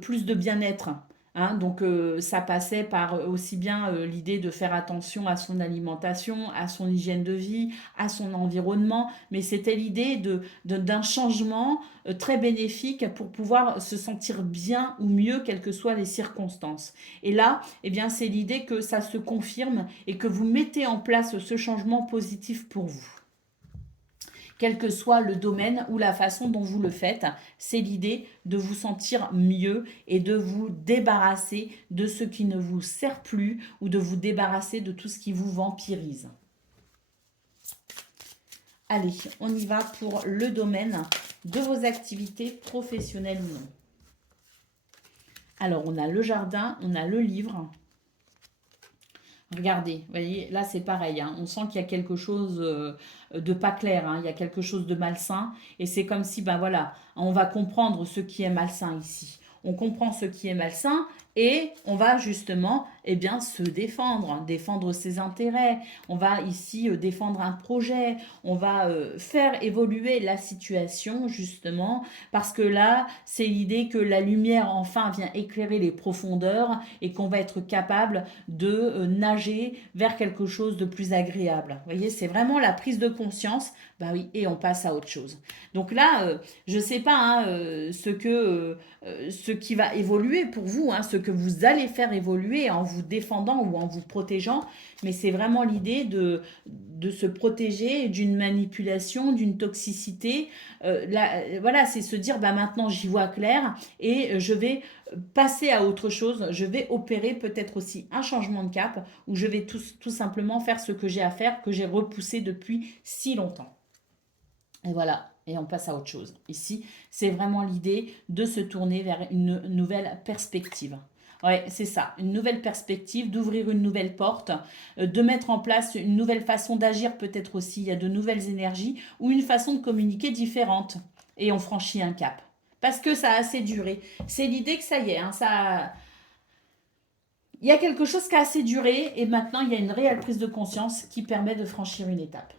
plus de bien-être. Hein, donc ça passait par aussi bien l'idée de faire attention à son alimentation, à son hygiène de vie, à son environnement, mais c'était l'idée d'un changement très bénéfique pour pouvoir se sentir bien ou mieux, quelles que soient les circonstances. Et là, eh bien, c'est l'idée que ça se confirme et que vous mettez en place ce changement positif pour vous. Quel que soit le domaine ou la façon dont vous le faites, c'est l'idée de vous sentir mieux et de vous débarrasser de ce qui ne vous sert plus ou de vous débarrasser de tout ce qui vous vampirise. Allez, on y va pour le domaine de vos activités professionnelles ou non. Alors, on a le jardin, on a le livre. Regardez, vous voyez, là c'est pareil, hein, on sent qu'il y a quelque chose de pas clair, hein, il y a quelque chose de malsain, et c'est comme si, ben voilà, on va comprendre ce qui est malsain ici. On comprend ce qui est malsain et on va justement bien, se défendre, défendre ses intérêts. On va ici défendre un projet. On va faire évoluer la situation justement parce que là, c'est l'idée que la lumière enfin vient éclairer les profondeurs et qu'on va être capable de nager vers quelque chose de plus agréable. Vous voyez, c'est vraiment la prise de conscience. Bah oui, et on passe à autre chose. Donc là, je ne sais pas hein, ce qui va évoluer pour vous, hein, ce que vous allez faire évoluer en vous défendant ou en vous protégeant, mais c'est vraiment l'idée de se protéger d'une manipulation, d'une toxicité. Voilà, c'est se dire, bah, maintenant j'y vois clair et je vais passer à autre chose, je vais opérer peut-être aussi un changement de cap où je vais tout simplement faire ce que j'ai à faire, que j'ai repoussé depuis si longtemps. Et voilà, et on passe à autre chose. Ici, c'est vraiment l'idée de se tourner vers une nouvelle perspective. Ouais, c'est ça, une nouvelle perspective, d'ouvrir une nouvelle porte, de mettre en place une nouvelle façon d'agir peut-être aussi. Il y a de nouvelles énergies ou une façon de communiquer différente. Et on franchit un cap. Parce que ça a assez duré. C'est l'idée que ça y est, hein, il y a quelque chose qui a assez duré et maintenant il y a une réelle prise de conscience qui permet de franchir une étape.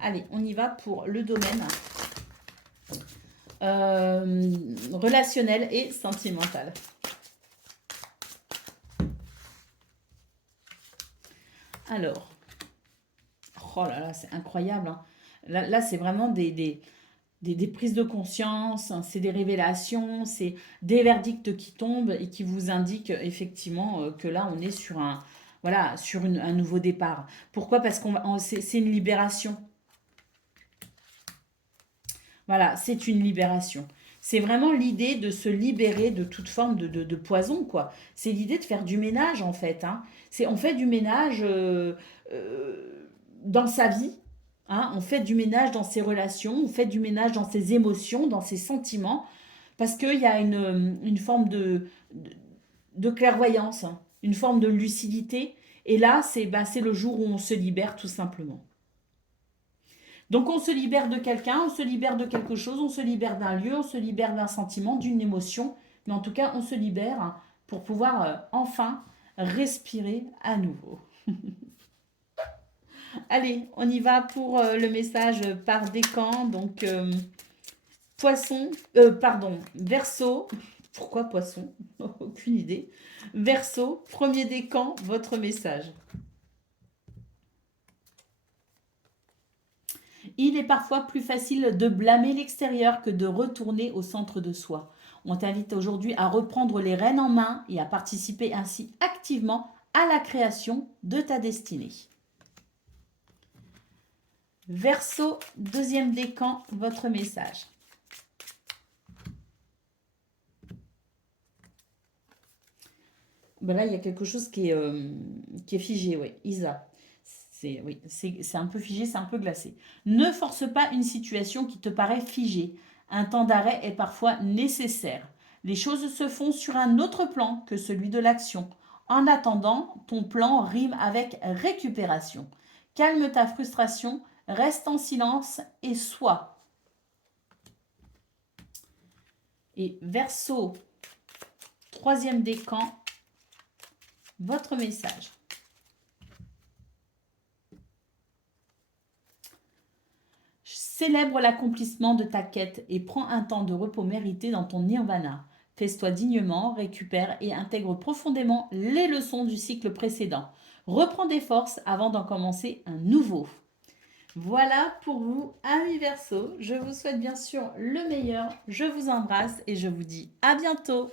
Allez, on y va pour le domaine relationnel et sentimental. Alors, oh là là, c'est incroyable. Hein. Là c'est vraiment des prises de conscience, hein, c'est des révélations, c'est des verdicts qui tombent et qui vous indiquent effectivement que là, on est sur voilà, sur un nouveau départ. Pourquoi? Parce que c'est une libération. Voilà, c'est une libération. C'est vraiment l'idée de se libérer de toute forme de poison, quoi. C'est l'idée de faire du ménage, en fait. Hein. On fait du ménage dans sa vie. Hein. On fait du ménage dans ses relations, on fait du ménage dans ses émotions, dans ses sentiments, parce qu'il y a une forme de clairvoyance, hein, une forme de lucidité. Et là, c'est le jour où on se libère, tout simplement. Donc on se libère de quelqu'un, on se libère de quelque chose, on se libère d'un lieu, on se libère d'un sentiment, d'une émotion, mais en tout cas on se libère pour pouvoir enfin respirer à nouveau. Allez, on y va pour le message par décan. Donc poisson, pardon, Verseau. Pourquoi poisson? Aucune idée. Verseau, premier décan, votre message. Il est parfois plus facile de blâmer l'extérieur que de retourner au centre de soi. On t'invite aujourd'hui à reprendre les rênes en main et à participer ainsi activement à la création de ta destinée. Verseau, deuxième décan, votre message. Ben là, il y a quelque chose qui est figé, oui. Isa. Oui, c'est un peu figé, c'est un peu glacé. Ne force pas une situation qui te paraît figée. Un temps d'arrêt est parfois nécessaire. Les choses se font sur un autre plan que celui de l'action. En attendant, ton plan rime avec récupération. Calme ta frustration, reste en silence et sois. Et Verseau, troisième décan, votre message. Célèbre l'accomplissement de ta quête et prends un temps de repos mérité dans ton nirvana. Fais-toi dignement, récupère et intègre profondément les leçons du cycle précédent. Reprends des forces avant d'en commencer un nouveau. Voilà pour vous, amis Verseau. Je vous souhaite bien sûr le meilleur. Je vous embrasse et je vous dis à bientôt.